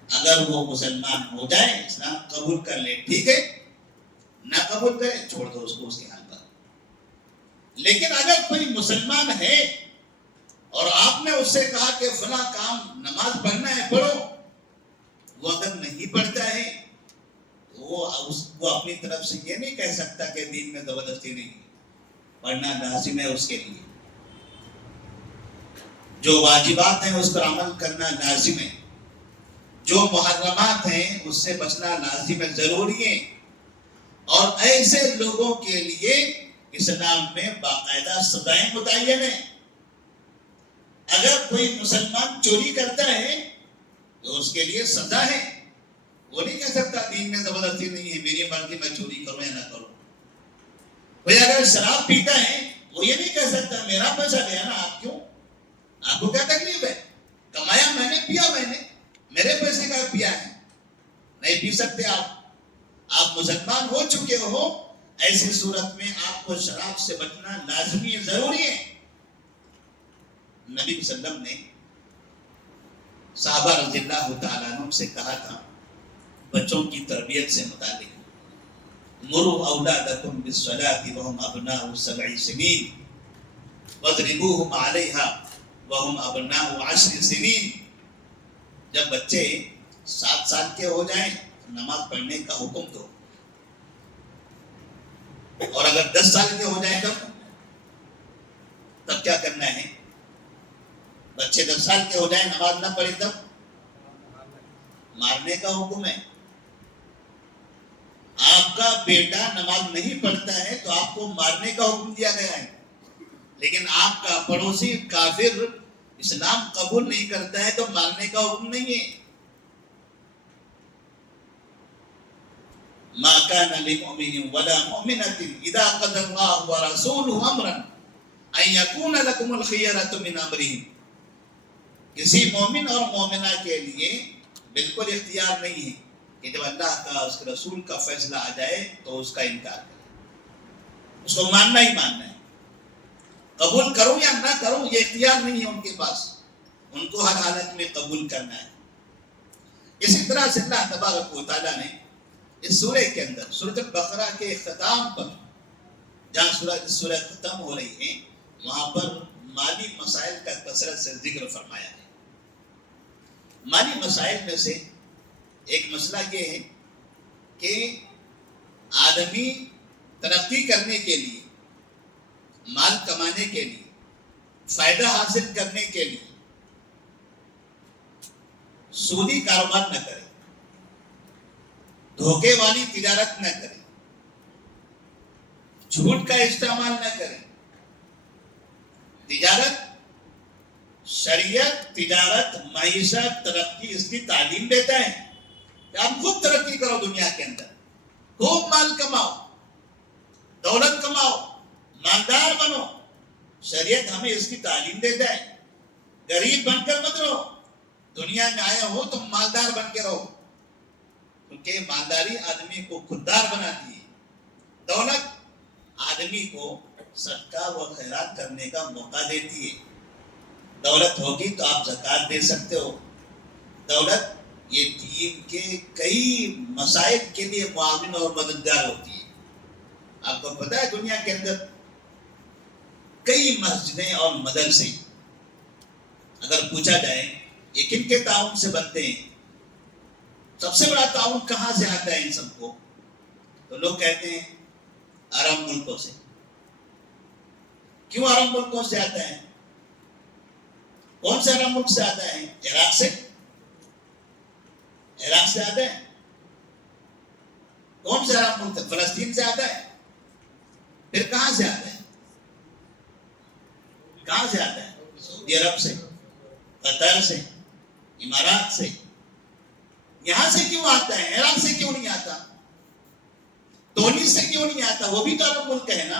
اگر وہ مسلمان ہو جائے، اسلام قبول کر لے ٹھیک ہے، نہ قبول کرے چھوڑ دو اس کو اس کے حال پر. لیکن اگر کوئی مسلمان ہے اور آپ نے اس سے کہا کہ فلاں کام نماز پڑھنا ہے پڑھو، وہ اگر نہیں پڑھتا ہے وہ اپنی طرف سے یہ نہیں کہہ سکتا کہ دین میں زبردستی نہیں ہے. پڑھنا لازم ہے اس کے لیے، جو واجبات ہیں اس پر عمل کرنا لازم ہے، جو محرمات ہیں اس سے بچنا لازم ہے، ضروری ہے. اور ایسے لوگوں کے لیے اسلام میں باقاعدہ سزائیں متعین ہیں. اگر کوئی مسلمان چوری کرتا ہے تو اس کے لیے سزا ہے، وہ نہیں کہہ سکتا دین میں زبردستی نہیں ہے، میری مرضی میں چوری کروں یا نہ کروں. کوئی اگر شراب پیتا ہے وہ یہ نہیں کہہ سکتا میرا پیسہ گیا نا، آپ کیوں، آپ کو کیا تکلیف ہے، کمایا میں نے، پیا میں نے، میرے پیسے کا پیا ہے. نہیں پی سکتے آپ مسلمان ہو چکے ہو، ایسی صورت میں آپ کو شراب سے بچنا لازمی ضروری ہے. نبی صلی اللہ علیہ وسلم نے صحابہ رضی اللہ تعالیٰ عنہ سے کہا تھا بچوں کی تربیت سے متعلق، مروا اولادکم بالصلاۃ وهم ابناء 7 سنین واضربوهم علیها وهم ابناء 10 سنین. جب بچے 7 سال کے ہو جائیں نماز پڑھنے کا حکم دو، اور اگر 10 سال کے ہو جائیں تب کیا کرنا ہے؟ بچے 10 سال کے ہو جائیں نماز نہ پڑھے تب مارنے کا حکم ہے. آپ کا بیٹا نماز نہیں پڑھتا ہے تو آپ کو مارنے کا حکم دیا گیا ہے، لیکن آپ کا پڑوسی کافر اسلام قبول نہیں کرتا ہے تو مارنے کا حکم نہیں ہے. ما كان لمؤمن ولا مؤمنة إذا قضى الله ورسوله أمرا أن يكون لكم الخيرة من أمرهم. کسی مومن اور مومنہ کے لیے بالکل اختیار نہیں ہے کہ جب اللہ کا اس کے رسول کا فیصلہ آ جائے تو اس کا انکار کرے، اس کو ماننا ہی ماننا ہے. قبول کروں یا نہ کروں یہ اختیار نہیں ہے ان کے پاس، ان کو ہر حالت میں قبول کرنا ہے. اسی طرح سے اللہ تبارک و تعالیٰ نے اس سورہ کے اندر سورۃ البقرہ کے اختتام پر جہاں سورہ ختم ہو رہی ہے وہاں پر مالی مسائل کا کثرت سے ذکر فرمایا ہے. مالی مسائل میں سے ایک مسئلہ یہ ہے کہ آدمی ترقی کرنے کے لیے مال کمانے کے لیے، فائدہ حاصل کرنے کے لیے سودی کاروبار نہ کرے، دھوکے والی تجارت نہ کرے، جھوٹ کا استعمال نہ کرے۔ تجارت، شریعت تجارت، معیشت، ترقی اس کی تعلیم دیتا ہے کہ آپ خود ترقی کرو، دنیا کے اندر خوب مال کماؤ، دولت کماؤ، مالدار بنو۔ شریعت ہمیں اس کی تعلیم دیتا ہے۔ غریب بن کر مت رہو، دنیا میں آئے ہو تو مالدار بن کے رہو، کیونکہ مالداری آدمی کو خوددار بناتی ہے۔ دولت آدمی کو صدقہ و خیرات کرنے کا موقع دیتی ہے۔ دولت ہوگی تو آپ زکوٰۃ دے سکتے ہو۔ دولت یہ دین کے کئی مسائل کے لیے معاون اور مددگار ہوتی ہے۔ آپ کو پتہ ہے دنیا کے اندر کئی مسجدیں اور مدرسے، اگر پوچھا جائے یہ کن کے تعاون سے بنتے ہیں، سب سے بڑا تعاون کہاں سے آتا ہے ان سب کو، تو لوگ کہتے ہیں عرب ملکوں سے۔ کیوں عرب ملکوں سے آتا ہے؟ کون سے عرب ملک سے آتا ہے؟ عراق سے؟ عراق سے آتا ہے؟ کون سے عرب ملک سے؟ فلسطین سے آتا ہے؟ پھر کہاں سے آتا ہے؟ کہاں سے آتا ہے؟ سعودی عرب سے، قطر سے، امارات سے۔ یہاں سے کیوں آتا ہے؟ عراق سے کیوں نہیں آتا؟ تونس سے کیوں نہیں آتا؟ وہ بھی تو عرب ملک ہے نا۔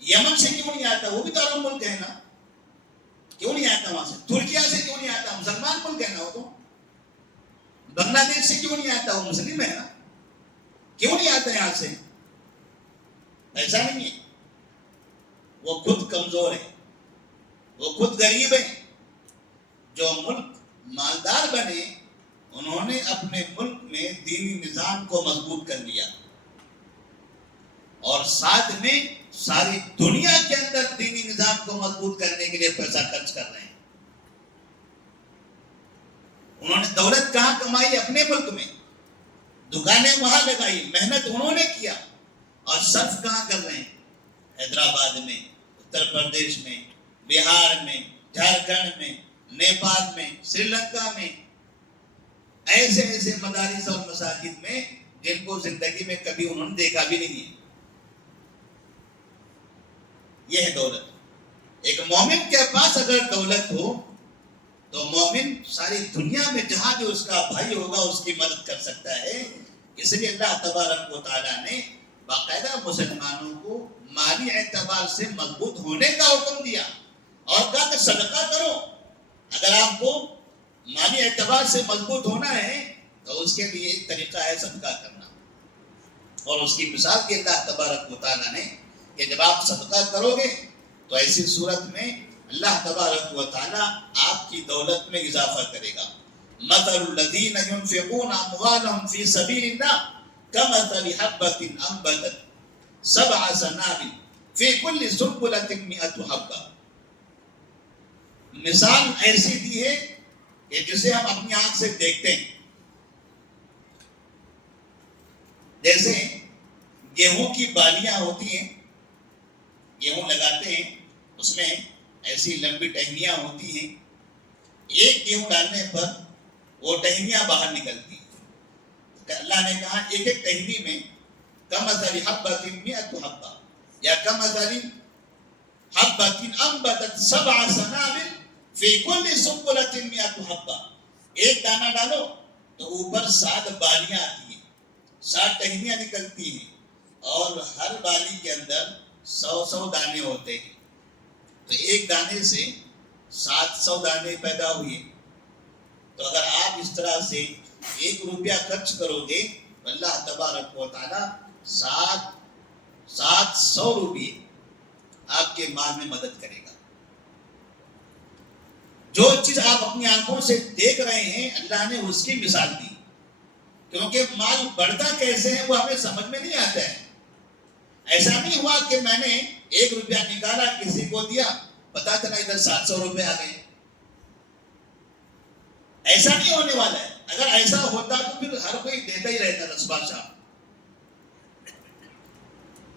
یمن سے کیوں نہیں آتا؟ وہ بھی تو عرب ملک ہے نا۔ کیوں نہیں آتا وہاں سے؟ ترکیہ سے کیوں نہیں آتا؟ مسلمان ملک ہے نا وہ تو۔ بنگلہ دیش سے کیوں نہیں آتا؟ وہ مسلم ہے نا۔ کیوں نہیں آتا یہاں سے؟ ایسا نہیں ہے، وہ خود کمزور ہے، وہ خود غریب ہے۔ جو ملک مالدار بنے انہوں نے اپنے ملک میں دینی نظام کو مضبوط کر لیا، اور ساتھ میں ساری دنیا کے اندر دینی نظام کو مضبوط کرنے کے لیے پیسہ خرچ کر رہے ہیں۔ انہوں نے دولت کہاں کمائی؟ اپنے ملک میں، دکانیں وہاں لگائی، محنت انہوں نے کیا، اور صرف کہاں کر رہے ہیں؟ حیدرآباد میں، اتر پردیش میں، بہار میں، جھارکھنڈ میں، نیپال میں، سری لنکا میں، ایسے ایسے مدارس اور مساجد میں جن کو زندگی میں کبھی انہوں نے دیکھا بھی نہیں ہے۔ یہ ہے دولت۔ ایک مومن کے پاس اگر دولت ہو تو مومن ساری دنیا میں جہاں بھی اس کا بھائی ہوگا اس کی مدد کر سکتا ہے۔ اس لیے اللہ تبارک و تعالیٰ نے باقاعدہ مسلمانوں کو مالی اعتبار سے مضبوط ہونے کا حکم دیا، اور کہا کہ صدقہ کرو۔ اگر آپ کو مالی اعتبار سے مضبوط ہونا ہے تو اس کے لیے ایک طریقہ ہے صدقہ کرنا، اور اس کی مثال دی اللہ تبارک و تعالیٰ نے کہ جب آپ صدقہ کرو گے تو ایسی صورت میں اللہ تبارک و تعالیٰ آپ کی دولت میں اضافہ کرے گا۔ مثل الذین ينفقون اموالهم فی سبیل اللہ کمثل حبۃ انبتت سبع سنابل فی کل سنبلۃ مئۃ حبۃ۔ مثال ایسی دی ہے کہ جسے ہم اپنی آنکھ سے دیکھتے ہیں، جیسے گیہوں کی بالیاں ہوتی ہیں، گیہوں لگاتے ہیں، اس میں ایسی لمبی ٹہنیاں ہوتی ہیں، ایک گیہوں ڈالنے پر وہ ٹہنیاں باہر نکلتی ہیں۔ اللہ نے کہا ایک ایک ٹہنی میں کمثل حبۃ مئۃ حبۃ، یا کمثل حبۃ انبتت سبع سنابل فی کل سنبلۃ مئۃ حبۃ۔ ایک دانہ ڈالو تو اوپر 7 بالیاں آتی ہیں، 7 ٹہنیاں نکلتی ہیں، اور ہر بالی کے اندر 100 دانے ہوتے ہیں، تو ایک دانے سے 700 دانے پیدا ہوئے۔ تو اگر آپ اس طرح سے 1 روپیہ خرچ کرو گے تو اللہ تبارک و تعالیٰ 700 روپئے آپ کے مال میں مدد کرے گا۔ جو چیز آپ اپنی آنکھوں سے دیکھ رہے ہیں اللہ نے اس کی مثال دی، کیونکہ مال بڑھتا کیسے ہے وہ ہمیں سمجھ میں نہیں آتا ہے۔ ایسا نہیں ہوا کہ میں نے 1 روپیہ نکالا کسی کو دیا، پتا چلا ادھر 700 روپے آ گئے۔ ایسا نہیں ہونے والا ہے۔ اگر ایسا ہوتا تو پھر ہر کوئی دیتا ہی رہتا رسبا شاہ،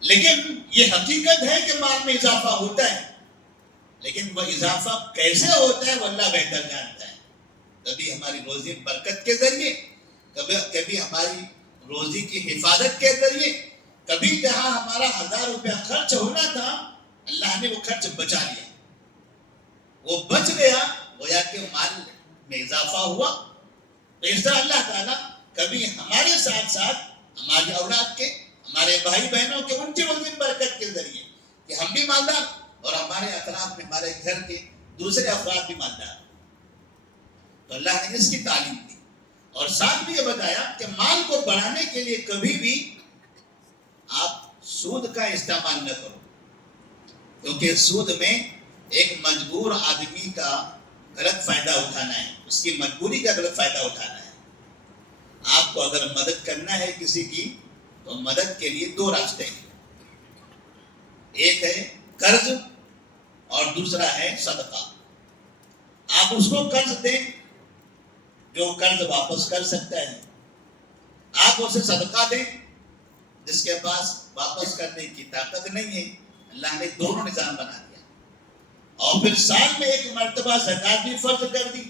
لیکن یہ حقیقت ہے کہ مال میں اضافہ ہوتا ہے، لیکن وہ اضافہ کیسے ہوتا ہے وہ اللہ بہتر جانتا ہے۔ کبھی ہماری روزی برکت کے ذریعے، کبھی ہماری روزی کی حفاظت کے ذریعے، کبھی جہاں ہمارا 1000 روپیہ خرچ ہونا تھا اللہ نے وہ خرچ بچا لیا، وہ بچ گیا، گویا کہ مال میں اضافہ ہوا۔ تو اس طرح اللہ تعالیٰ کبھی ہمارے ساتھ ساتھ ہماری اولاد کے، ہمارے بھائی بہنوں کے، ان کی روزی برکت کے ذریعے کہ ہم بھی مالدار اور ہمارے اطراف میں ہمارے گھر کے دوسرے افراد بھی مالدار۔ تو اللہ نے اس کی تعلیم دی اور ساتھ بھی یہ بتایا کہ مال کو بڑھانے کے لیے کبھی بھی آپ سود کا استعمال نہ کرو، کیونکہ سود میں ایک مجبور آدمی کا غلط فائدہ اٹھانا ہے، اس کی مجبوری کا غلط فائدہ اٹھانا ہے۔ آپ کو اگر مدد کرنا ہے کسی کی تو مدد کے لیے 2 راستے ہیں، ایک ہے قرض اور دوسرا ہے صدقہ۔ آپ اس کو قرض دیں جو قرض واپس کر سکتا ہے، آپ اسے صدقہ دیں جس کے پاس واپس کرنے کی طاقت نہیں ہے۔ اللہ نے دونوں نظام بنا دیا، اور پھر سال میں 1 مرتبہ زکوٰۃ بھی فرض کر دی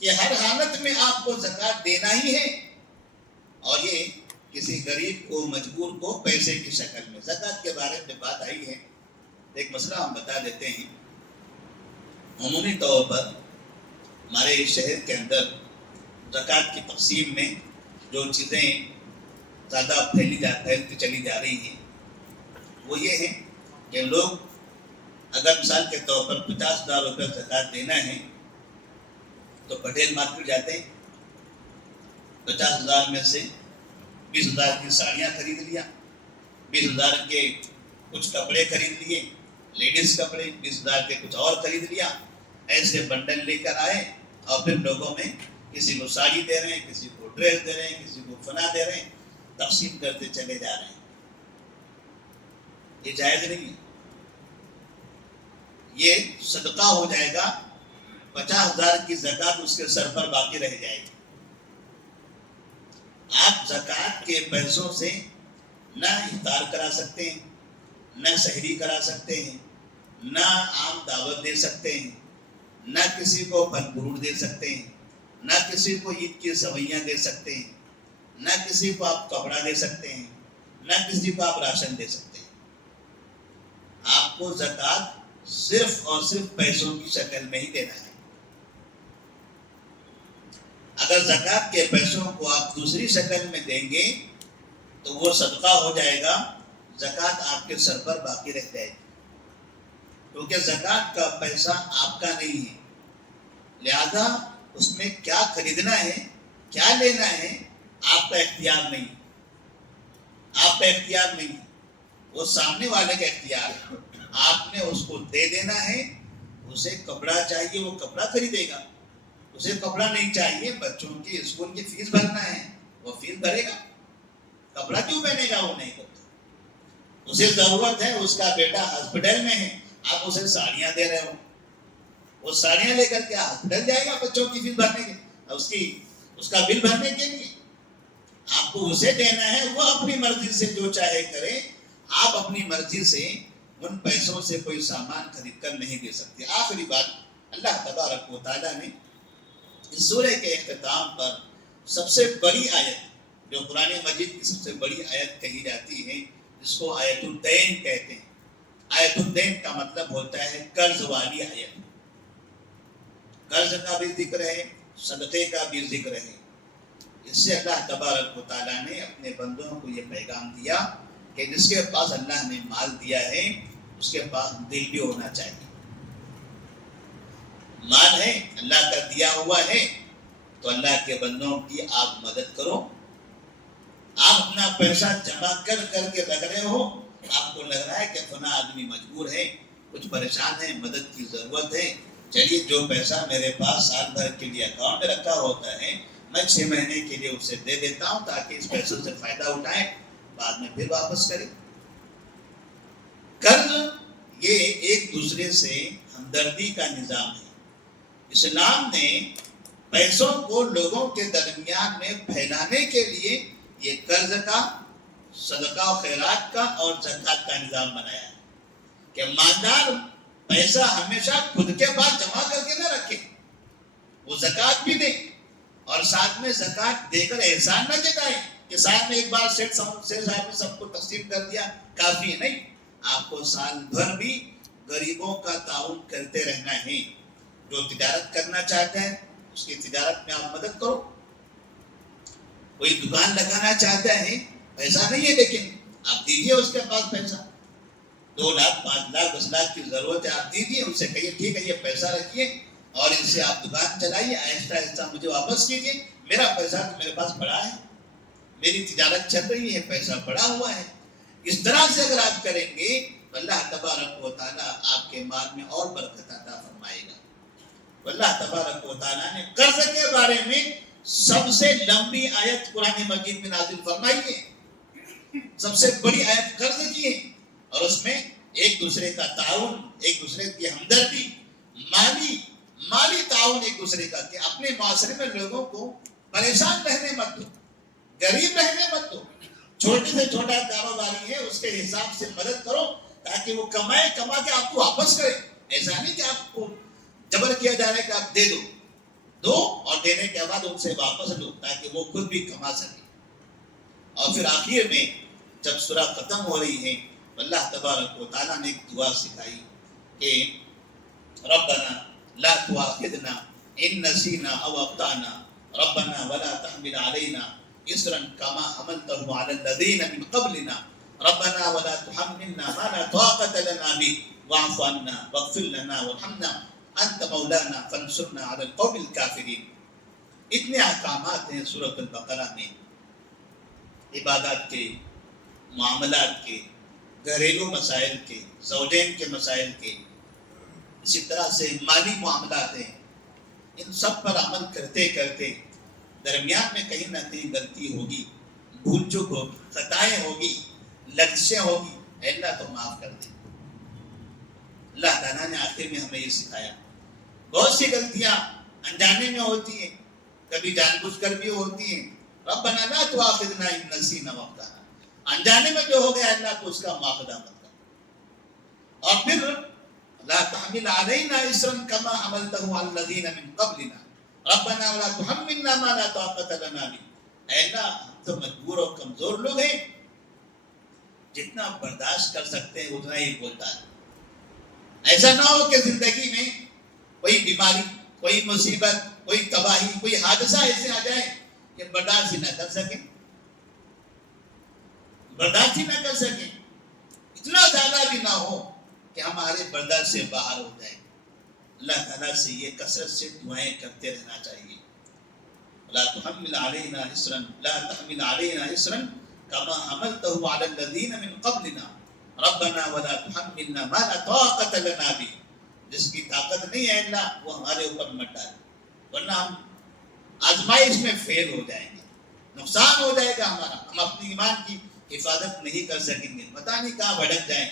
کہ ہر حالت میں آپ کو زکوٰۃ دینا ہی ہے، اور یہ کسی غریب کو، مجبور کو پیسے کی شکل میں۔ زکوٰۃ کے بارے میں بات آئی ہے، ایک مسئلہ ہم بتا دیتے ہیں۔ عمومی طور پر ہمارے شہر کے اندر زکوٰۃ کی تقسیم میں جو چیزیں زیادہ پھیلتی چلی جا رہی ہیں وہ یہ ہے کہ لوگ اگر مثال کے طور پر 50,000 روپے زکوٰۃ دینا ہے تو پٹیل مارکیٹ جاتے ہیں، 50,000 میں سے 20,000 کی ساڑیاں خرید لیا، 20,000 کے کچھ کپڑے خرید لیے، لیڈیز کپڑے 20,000 کے کچھ اور خرید لیا، ایسے بنڈل لے کر آئے اور پھر لوگوں میں کسی کو ساڑی دے رہے ہیں، کسی کو ڈریس دے رہے ہیں، کسی کو فنا دے رہے ہیں، تقسیم کرتے چلے جا رہے ہیں۔ یہ جائز نہیں ہے، یہ صدقہ ہو جائے گا، 50,000 کی زکوٰۃ اس کے سر پر باقی رہ جائے گی۔ آپ زکوٰۃ کے پیسوں سے نہ افطار کرا سکتے ہیں، نہ سحری کرا سکتے ہیں، نہ عام دعوت دے سکتے ہیں، نہ کسی کو پھل فروٹ دے سکتے ہیں، نہ کسی کو عید کی سوئیاں دے سکتے ہیں، نہ کسی کو آپ کپڑا دے سکتے ہیں، نہ کسی کو آپ راشن دے سکتے ہیں۔ آپ کو زکوٰۃ صرف اور صرف پیسوں کی شکل میں ہی دینا ہے۔ اگر زکوٰۃ کے پیسوں کو آپ دوسری شکل میں دیں گے تو وہ صدقہ ہو جائے گا، زکوٰۃ آپ کے سر پر باقی رہ جائے گی، کیونکہ زکوٰۃ کا پیسہ آپ کا نہیں ہے، لہذا اس میں کیا خریدنا ہے، کیا لینا ہے، آپ کا اختیار نہیں، آپ کا اختیار نہیں، وہ سامنے والے کا اختیار ہے۔ آپ نے اس کو دے دینا ہے، اسے کپڑا چاہیے وہ کپڑا خریدے گا، اسے کپڑا نہیں چاہیے، بچوں کی اسکول کی فیس بھرنا ہے وہ فیس بھرے گا، کپڑا کیوں پہنے گا وہ نہیں کرتا۔ اسے ضرورت ہے، اس کا بیٹا ہاسپٹل میں ہے، آپ اسے ساڑیاں دے رہے ہو، وہ ساڑیاں لے کر کے ہاسپٹل جائے گا بچوں کی فیس بھرنے کے، اس کا بل بھرنے کے لیے آپ کو اسے دینا ہے، وہ اپنی مرضی سے جو چاہے کرے، آپ اپنی مرضی سے ان پیسوں سے کوئی سامان خرید کر نہیں دے سکتے۔ آخری بات، اللہ تبارک و تعالیٰ نے اس سورہ کے اختتام پر سب سے بڑی آیت، جو قرآن مجید کی سب سے بڑی آیت کہی جاتی ہے، جس کو آیت الدین کہتے ہیں۔ آیت الدین کا مطلب ہوتا ہے قرض والی آیت۔ قرض کا بھی ذکر ہے، صدقے کا بھی ذکر ہے۔ اس سے اللہ تبارک و تعالیٰ نے اپنے بندوں کو یہ پیغام دیا کہ جس کے پاس اللہ نے مال دیا ہے اس کے پاس دل بھی ہونا چاہیے۔ مال ہے، اللہ کا دیا ہوا ہے، تو اللہ کے بندوں کی آپ مدد کرو۔ آپ اپنا پیسہ جمع کر کے رکھ رہے ہو، آپ کو لگ رہا ہے کہ فلاں آدمی مجبور ہے، کچھ پریشان ہے، مدد کی ضرورت ہے، چلیے جو پیسہ میرے پاس سال بھر کے لیے اکاؤنٹ میں رکھا ہوتا ہے میں 6 مہینے کے لیے اسے دے دیتا ہوں تاکہ اس پیسے سے فائدہ اٹھائیں، بعد میں پھر واپس کریں۔ قرض یہ ایک دوسرے سے ہمدردی کا نظام ہے۔ اسلام نے پیسوں کو لوگوں کے درمیان میں پھیلانے کے لیے یہ قرض کا صدقہ و خیرات کا اور زکوٰۃ کا نظام بنایا ہے کہ مالدار پیسہ ہمیشہ خود کے پاس جمع کر کے نہ رکھے، وہ زکوٰۃ بھی دے اور ساتھ میں زکوٰۃ دے کر احسان نہ جتائے کہ ساتھ میں ایک بار سیٹ صاحب نے سب کو تقسیم کر دیا کافی ہے، نہیں، آپ کو سال بھر بھی غریبوں کا تعاون کرتے رہنا ہے۔ جو تجارت کرنا چاہتا ہے اس کی تجارت میں آپ مدد کرو، کوئی دکان لگانا چاہتا ہے، پیسہ نہیں ہے لیکن آپ دیجیے اس کے پاس پیسہ، 2 لاکھ 5 لاکھ 10 لاکھ کی ضرورت ہے، آپ دیجیے، ان سے کہیے ٹھیک ہے یہ پیسہ رکھیے اور ان سے آپ دکان چلائیے، آہستہ آہستہ مجھے واپس کیجیے، میرا پیسہ تو میرے پاس پڑا ہے، میری تجارت چل رہی ہے، پیسہ پڑا ہوا ہے۔ اس طرح سے اگر آپ کریں گے اللہ تبارک و تعالیٰ آپ کے مال میں اور برکت عطا فرمائے گا۔ اللہ تبارک و تعالیٰ نے قرض کے بارے میں سب سے لمبی آیت قرآن مجید میں نازل فرمائی ہے، سب سے بڑی آیت قرض کی ہے، اور اس میں ایک دوسرے کا تعاون، ایک دوسرے کی ہمدردی، مالی تعاون ایک دوسرے کا، کہ اپنے معاشرے میں لوگوں کو پریشان رہنے مت دو، غریب رہنے مت دو، چھوٹے سے چھوٹا کاروباری ہے اس کے حساب سے مدد کرو تاکہ وہ کما کے آپ کو واپس کرے۔ ایسا نہیں کہ آپ کو جبر کیا جا رہا ہے کہ آپ دو اور دینے کے بعد ان سے واپس لو تاکہ وہ خود بھی کما سکے۔ اور پھر آخر میں جب سورہ ختم ہو رہی ہے اللہ تبارک و تعالیٰ نے ایک دعا سکھائی کہ ربنا لا تؤاخذنا ان نسینا او اخطانا ربنا ولا تحمل علينا اصرا كما حملته على الذين من قبلنا ربنا ولا تحملنا ما لا طاقة لنا به واعف عنا واغفر لنا وارحمنا انت مولانا فانصرنا على القوم الكافرين۔ اتنے احکامات ہیں سورۃ البقرہ میں، عبادات کے، معاملات کے، گھریلو مسائل کے، زوجین کے مسائل کے، اسی طرح سے مالی معاملات ہیں۔ ان سب پر عمل کرتے کرتے درمیان میں کہیں نہ کہیں غلطی ہوگی، بھول چوک ہوگی، خطائیں ہوگی، لغزشیں ہوگی، اللہ تو معاف کر دے۔ اللہ تعالیٰ نے آخر میں ہمیں یہ سکھایا، بہت سی غلطیاں انجانے میں ہوتی ہیں، کبھی جان بوجھ کر بھی ہوتی ہیں، ربنا لا تؤاخذنا ان نسینا واخطانا، انجانے میں جو ہو گیا اللہ تو اس کا مواخذہ مت کر۔ اور پھر لا تحمل علينا اصرا كما حملته على الذين من قبلنا ربنا ولا تحملنا ما لا طاقة لنا به۔ اے اللہ ہم تو مجبور اور کمزور لوگ ہیں، جتنا برداشت کر سکتے ہیں اتنا ہی بولتا ہے۔ ایسا نہ ہو کہ زندگی میں کوئی بیماری، کوئی مصیبت، کوئی تباہی، کوئی حادثہ ایسے آ جائے کہ برداشت ہی نہ کر سکیں، برداشت ہی نہ کر سکیں، اتنا زیادہ بھی نہ ہو کہ ہمارے برداشت سے باہر ہو جائے۔ اللہ تعالیٰ سے یہ کثرت سے دعائیں کرتے رہنا چاہیے۔ لا تحمل علينا اصرا لا تحمل علينا اصرا كما حملته على الذين من قبلنا ربنا ولا تحملنا ما لا طاقة لنا به۔ جس کی طاقت نہیں ہے اللہ وہ ہمارے اوپر مت ڈالے، ورنہ ہم آزمائش میں فیل ہو جائیں گے، نقصان ہو جائے گا ہمارا، ہم اپنی ایمان کی حفاظت نہیں کر سکیں گے، پتہ نہیں کہاں بھٹک جائیں۔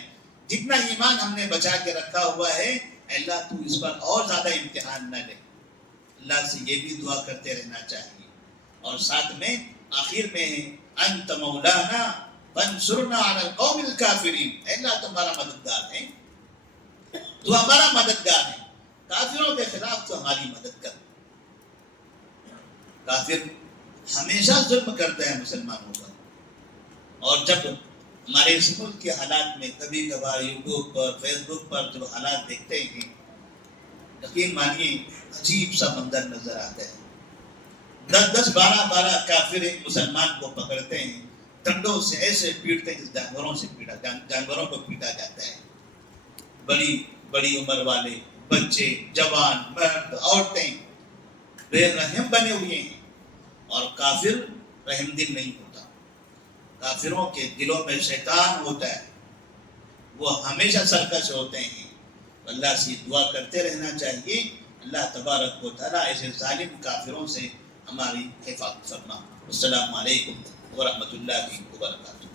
جتنا ایمان ہم نے بچا کے رکھا ہوا ہے اللہ تو اس پر اور زیادہ امتحان نہ لے۔ اللہ سے یہ بھی دعا کرتے رہنا چاہیے۔ اور ساتھ میں آخر میں انت مولانا فانصرنا علی القوم الکافرین، اللہ تمہارا مددگار ہے، تو ہمارا مددگار ہے، کافروں کے خلاف تو ہماری مدد کر۔ کافر ہمیشہ ظلم کرتا ہے مسلمانوں پر، اور جب ہمارے اس ملک کے حالات میں کبھی کبھار یوٹیوب پر، فیس بک پر جو حالات دیکھتے ہیں یقین مانیے عجیب سا منظر نظر آتا ہے۔ 10 12 کافر ایک مسلمان کو پکڑتے ہیں، ڈنڈوں سے ایسے پیٹتے ہیں جانوروں کو پیٹا جاتا ہے۔ بڑی عمر والے بچے، جوان، مرد، عورتیں بے رحم بنے ہوئے ہیں، اور کافر رحم دل نہیں ہوتا۔ کافروں کے دلوں میں شیطان ہوتا ہے، وہ ہمیشہ سرکش ہوتے ہیں۔ اللہ سے دعا کرتے رہنا چاہیے اللہ تبارک و تعالیٰ ایسے ظالم کافروں سے ہماری حفاظت فرما۔ السلام علیکم ورحمۃ اللہ وبرکاتہ۔